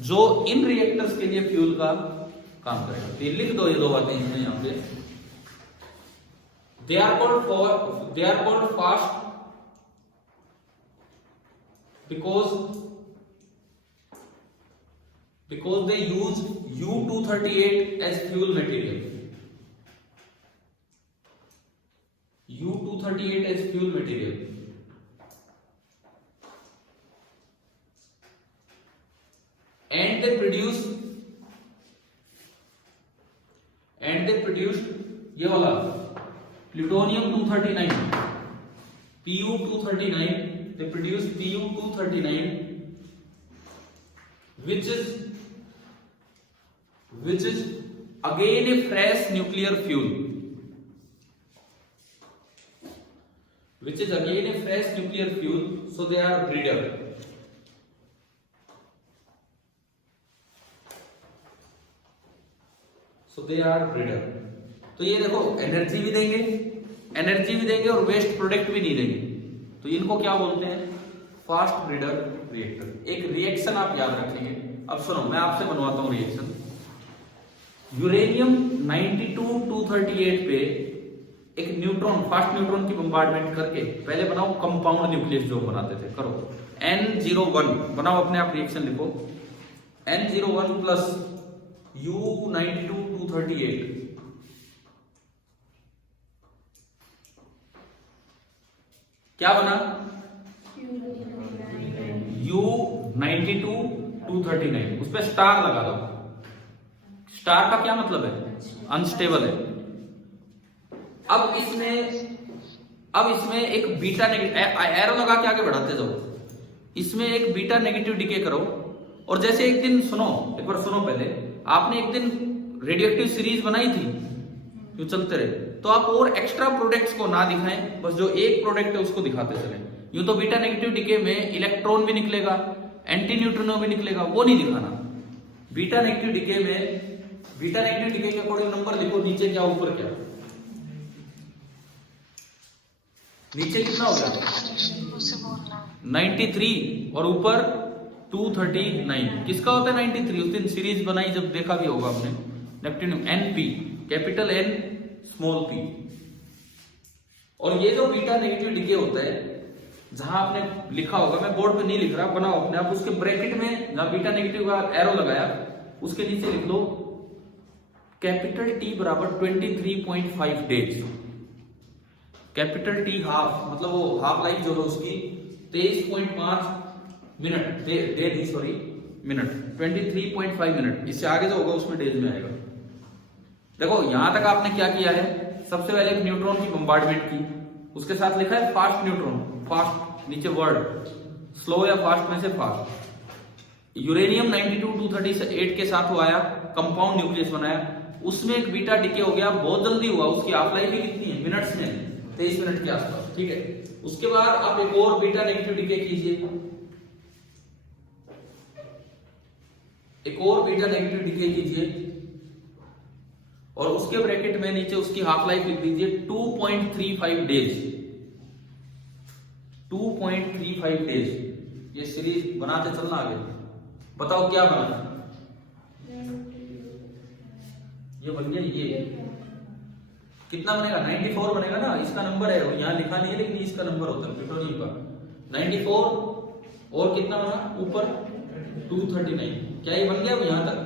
जो इन रिएक्टर्स के लिए फ्यूल का काम करेगा। तो लिख दो ये दो बातें इसमें यहाँ पे, they are called fast because they use U-238 as fuel material. U-238 as fuel material. And they produced ये वाला plutonium-239, Pu-239. They produced Pu-239, which is again a fresh nuclear fuel, so they are breeder. तो ये देखो energy भी देंगे और waste product भी नहीं देंगे, तो इनको क्या बोलते हैं, फास्ट ब्रीडर रिएक्टर। एक रिएक्शन आप याद रखेंगे। अब सुनो, मैं आपसे बनवाता हूं रिएक्शन। यूरेनियम 92-238 पे एक न्यूट्रॉन, फास्ट न्यूट्रॉन की बम्बार्डमेंट करके पहले बनाओ कंपाउंड न्यूक्लियस जो बनाते थे, करो N01 बनाओ, अपने आप रिएक्शन लिखो, N01 प्लस U92 238 क्या बना, U92 239, उस पर स्टार लगा दो। स्टार का क्या मतलब है, अनस्टेबल है। अब इसमें एक बीटा नेगेटिव एरो लगा के आगे बढ़ाते जाओ, इसमें एक बीटा नेगेटिव डिके करो। और जैसे एक दिन सुनो, एक बार सुनो, पहले आपने एक दिन रेडियोएक्टिव सीरीज बनाई थी, जो चलते रहे, तो आप और एक्स्ट्रा प्रोडक्ट्स को ना दिखाएं, बस जो एक प्रोडक्ट है उसको दिखाते चले। यूं तो बीटा नेगेटिव डिके में इलेक्ट्रॉन भी निकलेगा, एंटी न्यूट्रिनो भी निकलेगा, वो नहीं दिखाना। बीटा नेगेटिव डिके के अकॉर्डिंग नंबर लिखो, नीचे क्या ऊपर क्या, नीचे कितना हो गया 93 और ऊपर 239। किसका होता है 93, उस दिन सीरीज बनाई जब देखा भी होगा आपने, नेप्ट्यूनियम NP, capital N small p। और ये जो बीटा नेगेटिव डिके होता है, जहां आपने लिखा होगा, मैं बोर्ड पे नहीं लिख रहा, बनाओ अपने आप, उसके ब्रैकेट में जहां बीटा नेगेटिव का एरो लगाया उसके नीचे लिख दो कैपिटल T बराबर 23.5 डेज। कैपिटल T हाफ, मतलब वो हाफ लाइफ जो है उसकी 23.5 minute, day sorry minute, 23.5 minute. इससे आगे जो होगा उसमें डेज में आएगा। देखो यहां तक आपने क्या किया है, सबसे पहले एक न्यूट्रॉन की बम्बार्डमेंट की, उसके साथ लिखा है फास्ट न्यूट्रॉन, फास्ट नीचे वर्ड, स्लो या फास्ट में से फास्ट। यूरेनियम 92 238 के साथ वो आया, कंपाउंड न्यूक्लियस बनाया, उसमें एक बीटा डिके हो गया, बहुत जल्दी हुआ, उसकी हाफ लाइफ भी कितनी है, मिनट्स में 23 मिनट के आसपास, ठीक है। उसके बाद आप एक और बीटा नेगेटिव डिके कीजिए, एक और बीटा नेगेटिव डिके कीजिए, और उसके ब्रैकेट में नीचे उसकी हाफ लाइफ लिख दीजिए 2.35 डेज, 2.35 डेज। ये सीरीज बनाते चलना आगे। बताओ क्या बना, ये बन गया, ये कितना बनेगा 94 बनेगा ना, इसका नंबर है, यहां लिखा नहीं है लेकिन इसका नंबर होता है प्लूटोनियम का 94, और कितना बना ऊपर 239। क्या ये बन गया यहां तक?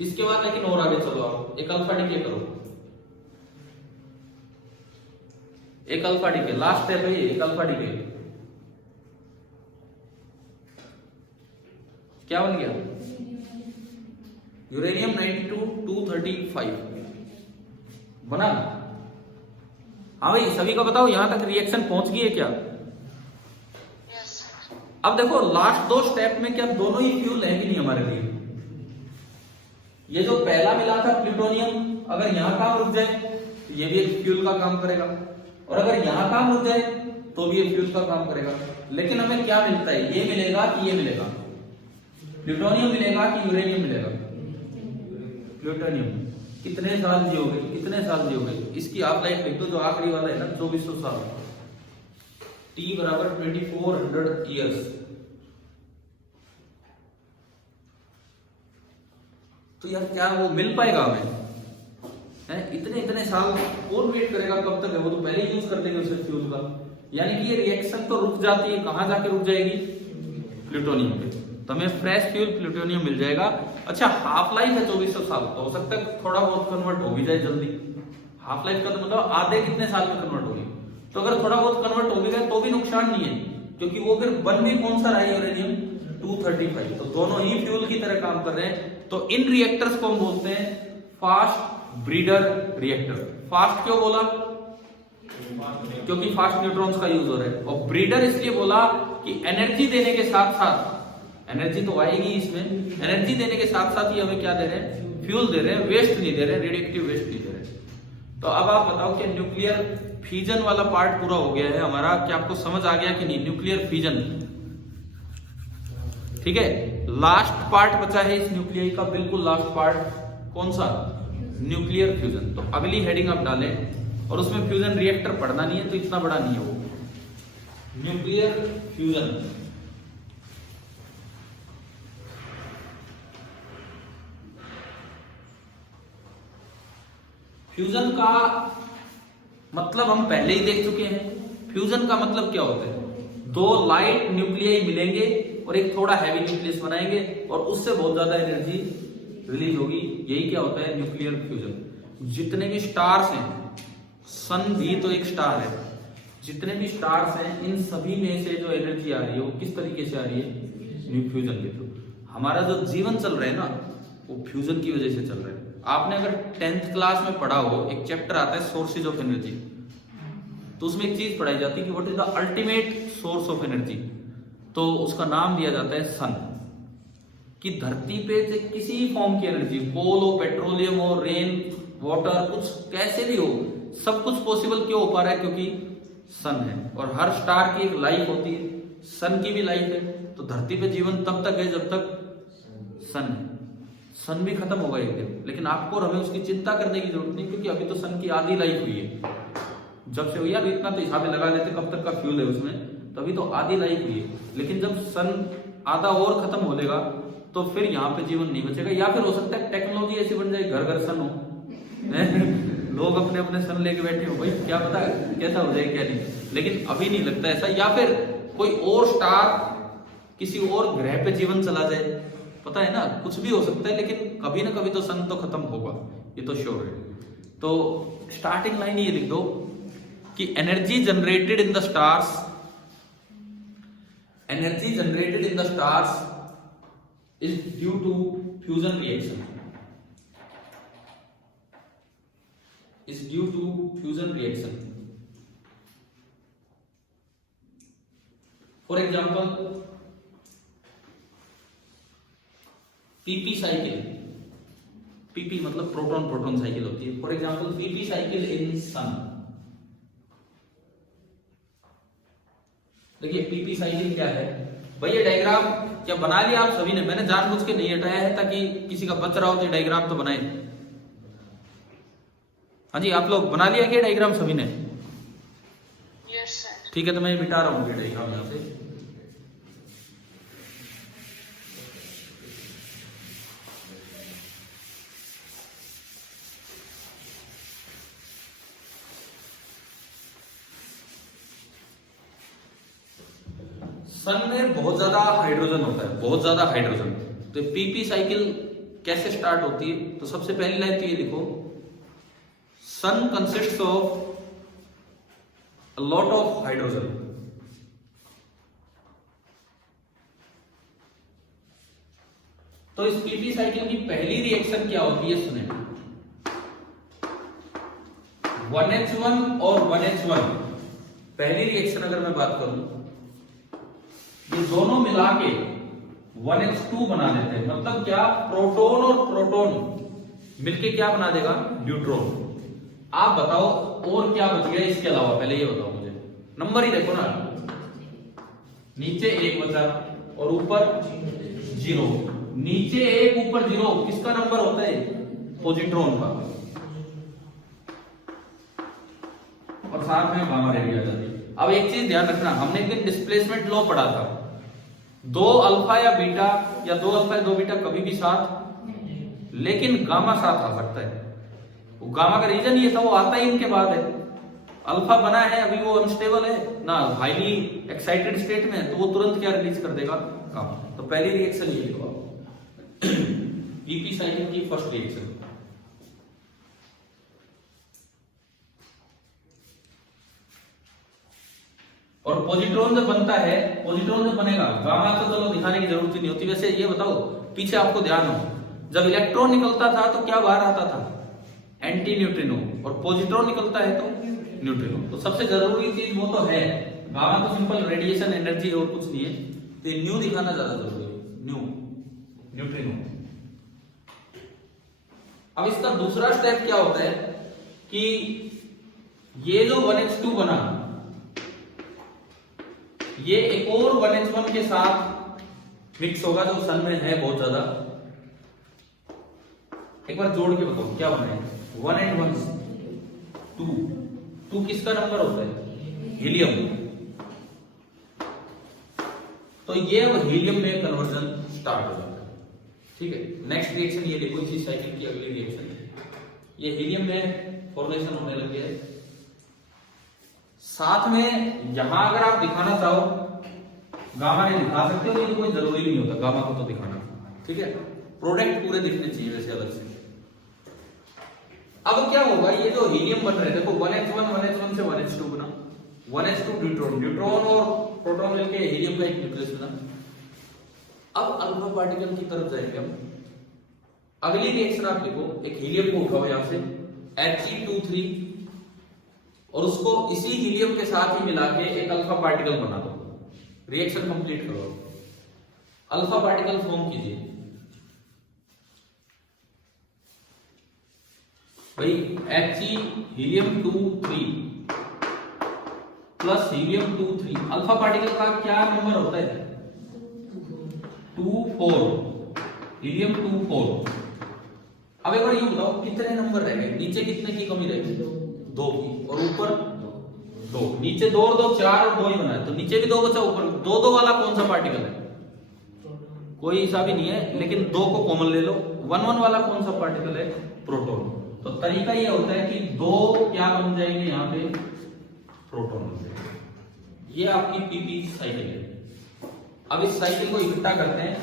इसके बाद लेकिन और आगे चलो, आप एक अल्फा डिके करो, एक अल्फा डिके, लास्ट स्टेप है ये, एक अल्फा डिके। क्या बन गया, यूरेनियम 92 235 बना। हाँ भाई सभी का बताओ, यहां तक रिएक्शन पहुंच गई है क्या? अब देखो लास्ट दो स्टेप में क्या दोनों ही फ्यूल है कि नहीं हमारे लिए? ये जो पहला मिला था प्लूटोनियम, अगर यहां काम रुक जाए तो ये भी एक फ्यूल का काम करेगा, और अगर यहां काम रुक जाए तो भी एक फ्यूल का काम करेगा। लेकिन हमें क्या मिलता है, ये मिलेगा कि ये मिलेगा, प्लूटोनियम मिलेगा कि यूरेनियम मिलेगा? प्लूटोनियम। कितने साल जियोगे, कितने साल जियोगे? इसकी हाफ लाइफ लिख दो, जो आखिरी वाला है ना 2400 साल, T बराबर 2400 ईयर्स। तो यार क्या वो मिल पाएगा हमें? है इतने इतने साल कौन वेट करेगा, कब तक है? वो तो पहले यूज कर देंगे उस फ्यूल का। यानी कि ये रिएक्शन तो रुक जाती है, कहां जाके रुक जाएगी? प्लूटोनियम पे। तो हमें फ्रेश फ्यूल प्लूटोनियम मिल जाएगा। अच्छा हाफ लाइफ है 2400 साल, तो हो सकता है थोड़ा बहुत कन्वर्ट हो भी जाए जल्दी। हाफ लाइफ का तो मतलब आधे कितने साल में कन्वर्ट होगी, तो अगर थोड़ा बहुत कन्वर्ट हो भी गया तो भी नुकसान नहीं है, क्योंकि वो फिर बन भी कौन सा रहा है, यूरेनियम 235। तो दोनों ही फ्यूल की तरह काम कर रहे हैं। तो इन रिएक्टर्स को हम बोलते हैं फास्ट ब्रीडर रिएक्टर। फास्ट क्यों बोला? क्योंकि फास्ट न्यूट्रॉन्स का यूज हो रहा है। और ब्रीडर इसलिए बोला कि एनर्जी देने के साथ साथ, एनर्जी तो आएगी इसमें, एनर्जी देने के साथ साथ ही हमें क्या दे रहे हैं? फ्यूल दे रहे हैं, वेस्ट नहीं दे रहे, रेडियोएक्टिव वेस्ट नहीं दे रहे। तो अब आप बताओ कि न्यूक्लियर फ्यूजन वाला पार्ट पूरा हो गया है हमारा। क्या आपको समझ आ गया कि नहीं? न्यूक्लियर फ्यूजन, ठीक है। लास्ट पार्ट बचा है इस न्यूक्लियर का, बिल्कुल लास्ट पार्ट कौन सा? Nuclear fusion. तो अगली हेडिंग आप डालें, और उसमें फ्यूजन रिएक्टर पढ़ना नहीं है, तो इतना बड़ा नहीं है वो। न्यूक्लियर फ्यूजन, फ्यूजन का मतलब हम पहले ही देख चुके हैं। फ्यूजन का मतलब क्या होता है, दो लाइट न्यूक्लियाई मिलेंगे और एक थोड़ा हैवी न्यूक्लियस बनाएंगे और उससे बहुत ज्यादा एनर्जी रिलीज होगी, यही क्या होता है न्यूक्लियर फ्यूजन। जितने भी स्टार्स हैं, सन भी तो एक स्टार है, जितने भी स्टार्स हैं इन सभी में से जो एनर्जी आ रही है वो किस तरीके से आ रही है, फ्यूजन के थ्रू। हमारा जो जीवन चल रहा है ना वो फ्यूजन की वजह से चल रहा है। आपने अगर 10th क्लास में पढ़ा हो, एक चैप्टर आता है सोर्सेज ऑफ एनर्जी, तो उसमें एक चीज पढ़ाई जाती है कि what is the ultimate source of energy, तो उसका नाम दिया जाता है सन। कि धरती पे से किसी फॉर्म की एनर्जी, कोल हो, पेट्रोलियम हो, रेन वाटर, कुछ कैसे भी हो, सब कुछ पॉसिबल क्यों हो पा रहा है, क्योंकि सन है। और हर स्टार की एक लाइफ होती है, सन की भी लाइफ है। तो धरती पे जीवन तब तक है जब तक सन है। सन भी खत्म होगा एक दिन, लेकिन आपको और हमें उसकी चिंता करने की जरूरत नहीं, क्योंकि अभी तो सन की आधी लाइफ हुई है। जब से हुई यार, इतना तो हिसाब लगा लेते कब तक का फ्यूल है उसमें, तभी तो आधी लाइफ हुई है। लेकिन जब सन आधा और खत्म हो लेगा तो फिर यहाँ पे जीवन नहीं बचेगा। या फिर हो सकता है टेक्नोलॉजी ऐसी बन जाए, घर घर सन हो लोग अपने अपने सन लेके बैठे हो, भाई क्या पता कैसा हो जाए क्या नहीं, लेकिन अभी नहीं लगता ऐसा। या फिर कोई और स्टार, किसी और ग्रह पे जीवन चला जाए, पता है ना, कुछ भी हो सकता है, लेकिन कभी ना कभी तो सन तो खत्म होगा, ये तो श्योर है। तो स्टार्टिंग लाइन ये लिख दो कि energy generated in the stars, energy generated in the stars is due to fusion reaction, is due to fusion reaction. For example, PP cycle, PP मतलब प्रोटॉन प्रोटॉन साइकिल होती है। For example PP cycle in sun, देखिए PP cycle क्या है भाई, ये diagram क्या बना लिया आप सभी ने, मैंने जानबूझ के नहीं हटाया है ताकि किसी का बच रहा हो तो डायग्राम तो बनाए। हाँ जी, आप लोग बना लिया क्या डायग्राम सभी ने? Yes sir. ठीक है, तो मैं मिटा रहा हूँ ये डायग्राम यहाँ से। सन में बहुत ज्यादा हाइड्रोजन होता है, बहुत ज्यादा हाइड्रोजन। तो पीपी साइकिल कैसे स्टार्ट होती है, तो सबसे पहली लाइन तो ये लिखो, sun consists of a lot of hydrogen. तो इस पीपी साइकिल की पहली रिएक्शन क्या होती है सुने, 1H1 और 1H1 पहली रिएक्शन अगर मैं बात करूं, ये दोनों मिला के 1H2 बना देते हैं। मतलब क्या, प्रोटॉन और प्रोटॉन मिलके क्या बना देगा, न्यूट्रॉन। आप बताओ और क्या बच गया इसके अलावा, पहले ये बताओ मुझे। नंबर ही देखो ना, नीचे 1 बचा और ऊपर 0, नीचे 1 ऊपर 0, किसका नंबर होता है, पॉजिट्रॉन का, और साथ में गामा रे भी आ जाती है। अब एक चीज ध्यान रखना, हमने एक दिन डिस्प्लेसमेंट लॉ पढ़ा था, 2 अल्फा या बीटा या 2 अल्फा या 2 बीटा कभी भी साथ, लेकिन गामा साथ आ सकता है। वो गामा का रीजन ये था, वो आता ही इनके बाद है। अल्फा बना है अभी, वो अनस्टेबल है ना, हाईली एक्साइटेड स्टेट में, तो वो तुरंत क्या रिलीज कर देगा, गामा। तो पहली रिएक्शन ये लिखो पीपी साइकिल की फर्स्ट रिएक्शन। और पॉजिट्रॉन जब बनता है, पॉजिट्रॉन जब बनेगा, गामा तो चलो दिखाने की जरूरत ही नहीं होती। वैसे ये बताओ, पीछे आपको ध्यान हो, जब इलेक्ट्रॉन निकलता था तो क्या बाहर आता था, एंटी न्यूट्रिनो, और पॉजिट्रॉन निकलता है तो न्यूट्रिनो। तो सबसे जरूरी चीज वो तो है, गामा तो सिंपल रेडिएशन एनर्जी और कुछ नहीं है, तो न्यू दिखाना ज्यादा जरूरी है, न्यू, न्यूट्रिनो। अब इसका दूसरा स्टेप क्या होता है कि ये जो 1H2 बना, ये एक और 1H1 के साथ मिक्स होगा जो सन में है बहुत ज्यादा। एक बार जोड़ के बताओ क्या बना है, 1 and 1 2 किसका नंबर होता है, हीलियम। तो ये अब हीलियम में कन्वर्जन स्टार्ट हो जाता है। ठीक है, नेक्स्ट रिएक्शन ये देखो, इसी साइकिल की अगली रिएक्शन, ये हीलियम में फॉर्मेशन होने लग गया है। साथ में यहां अगर आप दिखाना चाहो गामा नहीं दिखा सकते हो, लेकिन कोई जरूरी नहीं होता गामा को तो दिखाना, ठीक है। प्रोडक्ट पूरे दिखने चाहिए वैसे अलग से। अब क्या होगा, ये जो हीलियम बन रहे हैं, देखो 1h1 से 1h2 बना, 1h2 न्यूट्रॉन, न्यूट्रॉन और प्रोटॉन मिलके हीलियम का एक न्यूक्लियस बना। अब अल्फा पार्टिकल की तरफ जाएंगे हम। अगली रिएक्शन आप लिखो, एक हीलियम को उठाओ यहां से He2 और उसको इसी हीलियम के साथ ही मिला के एक अल्फा पार्टिकल बना दो। रिएक्शन कंप्लीट करो, अल्फा पार्टिकल फॉर्म कीजिए। भाई He हीलियम-2 प्लस हीलियम-2 अल्फा पार्टिकल का क्या नंबर होता है? 2 4, हीलियम-2 अब एक बार ये बताओ कितने नंबर रह गए? नीचे कितने की कमी रहेगी? 2 की, और ऊपर 2। नीचे 2 और 2 4 और 2 ही बना है, तो नीचे भी 2 बचा, ऊपर 2 वाला कौन सा पार्टिकल है? कोई हिसाब ही नहीं है, लेकिन 2 को कॉमन ले लो। 1 वाला कौन सा पार्टिकल है? प्रोटॉन। तो तरीका ये होता है कि 2 क्या बन जाएंगे यहाँ पे? प्रोटॉन बन जाएंगे। ये आपकी पीपी साइकिल है। अब इस साइकिल को इकट्ठा करते हैं,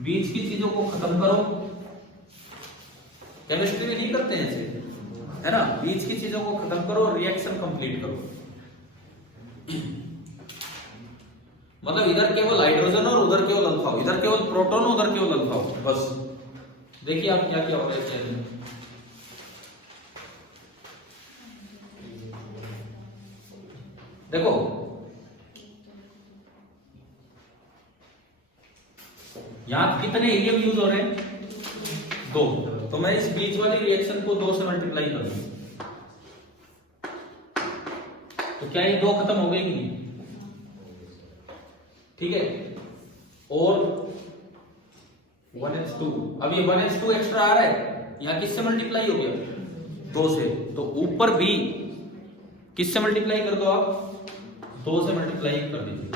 बीच की चीजों को खत्म करो। केमिस्ट्री में नहीं करते हैं ऐसे, है ना? बीच की चीजों को खत्म करो, रिएक्शन कंप्लीट करो। मतलब इधर केवल हाइड्रोजन और उधर केवल अल्फा, इधर केवल प्रोटॉन उधर केवल अल्फा, बस। देखिए आप क्या क्या हो रहा है। देखो यहां कितने हीलियम यूज हो रहे हैं? 2। तो मैं इस बीच वाली रिएक्शन को 2 से मल्टीप्लाई करूंगा, तो क्या ये 2 खत्म हो गए कि नहीं? ठीक है। और 1h2, अब ये 1h2 एक्स्ट्रा आ रहा है, यहां किससे मल्टीप्लाई हो गया? 2 से। तो ऊपर भी किससे मल्टीप्लाई कर दो आप? 2 से मल्टीप्लाई कर दीजिए।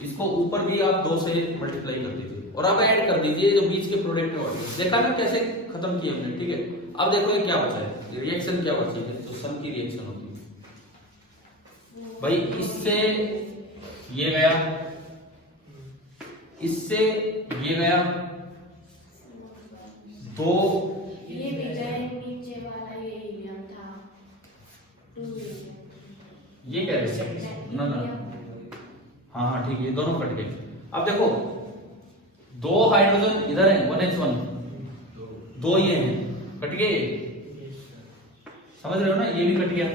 इसको ऊपर भी आप 2 से मल्टीप्लाई कर दीजिए, और अब ऐड कर दीजिए जो बीच के प्रोडक्ट है। देखा ना कैसे खत्म किया हमने, ठीक है। अब देखो ये क्या बचा है, रिएक्शन क्या बची है? तो सन की रिएक्शन होती है भाई। इससे ये गया, इससे ये गया, 2 ये नीचे वाला ये हीलियम था, ये क्या है? ना हाँ ठीक है, दोनों कट गए। अब देखो 2 हाइड्रोजन इधर है, 1h1, 2 ये हैं, कट गए। समझ रहे हो ना? ये भी कट गया,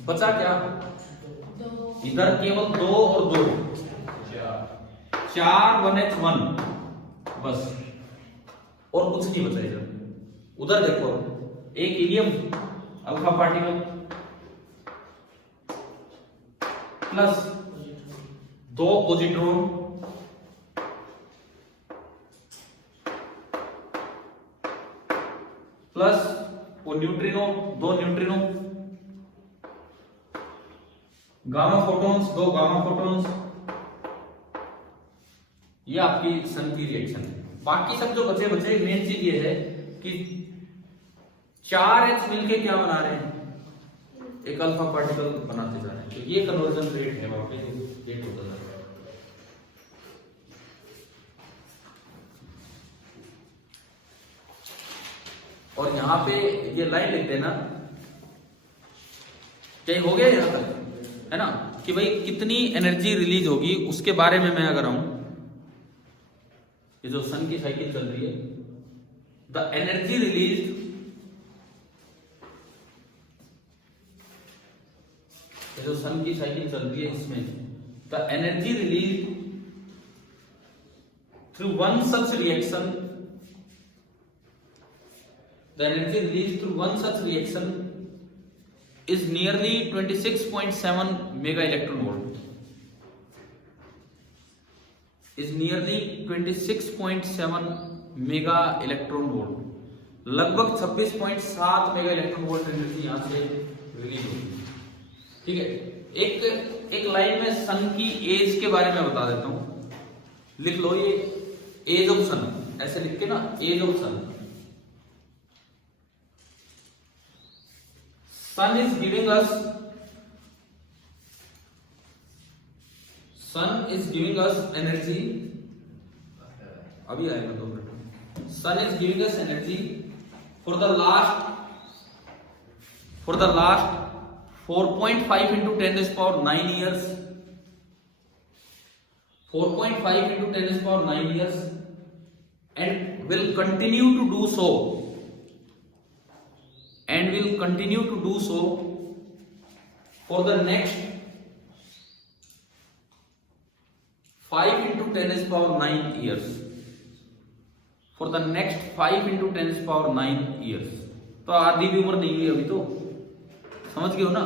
बचा क्या? इधर केवल 2 और 2, 4 1h1, बस, और कुछ नहीं बचा इधर। उधर देखो एक helium alpha particle plus 2 positron plus वो neutrino, 2 neutrino, gamma photons, 2 gamma photons. ये आपकी सन की रिएक्शन है। बाकी सब जो बचे मेन चीज ये है कि 4H मिलके क्या बना रहे हैं? एक अल्फा पार्टिकल बनाते जा रहे हैं। तो ये कन्वर्जन रेट है वहां पे, रेट होता जा रहा है। और यहां पे ये लाइन लिख देना, क्या हो गया यहां तक, है ना? कि भाई कितनी एनर्जी रिलीज होगी उसके बारे में मैं अगर आऊं, ये जो सन की साइकिल चल रही है, द एनर्जी रिलीज, ये जो सन की साइकिल चल रही है इसमें the energy release through one such reaction, the energy release through one such reaction is nearly 26.7 mega electron volt, is nearly 26.7 mega electron volt, लगभग 26.7 मेगा इलेक्ट्रॉन वोल्ट एनर्जी यहां से रिलीज होगी। ठीक है। एक लाइन में सन की एज के बारे में बता देता हूं, लिख लो ये एज ऑफ सन, ऐसे लिख के ना, age of sun. Sun is giving us energy, अभी आएगा 2 minute. Sun is giving us energy for the last 4.5 into 10 raised power 9 years, 4.5 into 10 raised power 9 years, and will continue to do so, for the next 5 into 10 raised power 9 years, for the next 5 into 10 raised power 9 years। तो आधी भी उम्र नहीं हुई अभी, तो समझ गए हो ना,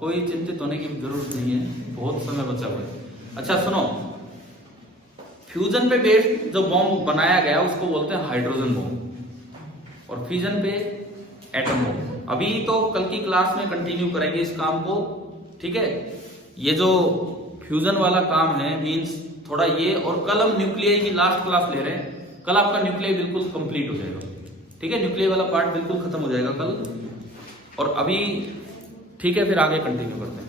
कोई चिंतित होने की जरूरत नहीं है, बहुत समय बचा हुआ है। अच्छा सुनो, फ्यूजन पे बेस्ड जो बॉम्ब बनाया गया उसको बोलते हैं हाइड्रोजन बॉम्ब, और फ्यूजन पे एटम बॉम्ब। अभी तो कल की क्लास में कंटिन्यू करेंगे इस काम को, ठीक है। ये जो फ्यूजन वाला काम है मींस थोड़ा ये, और कल हम न्यूक्लियाई की लास्ट क्लास ले रहे हैं। कल आपका न्यूक्लियाई बिल्कुल कंप्लीट हो जाएगा, ठीक है, न्यूक्लियाई वाला पार्ट बिल्कुल खत्म हो जाएगा कल। और अभी ठीक है, फिर आगे कंटिन्यू करते हैं।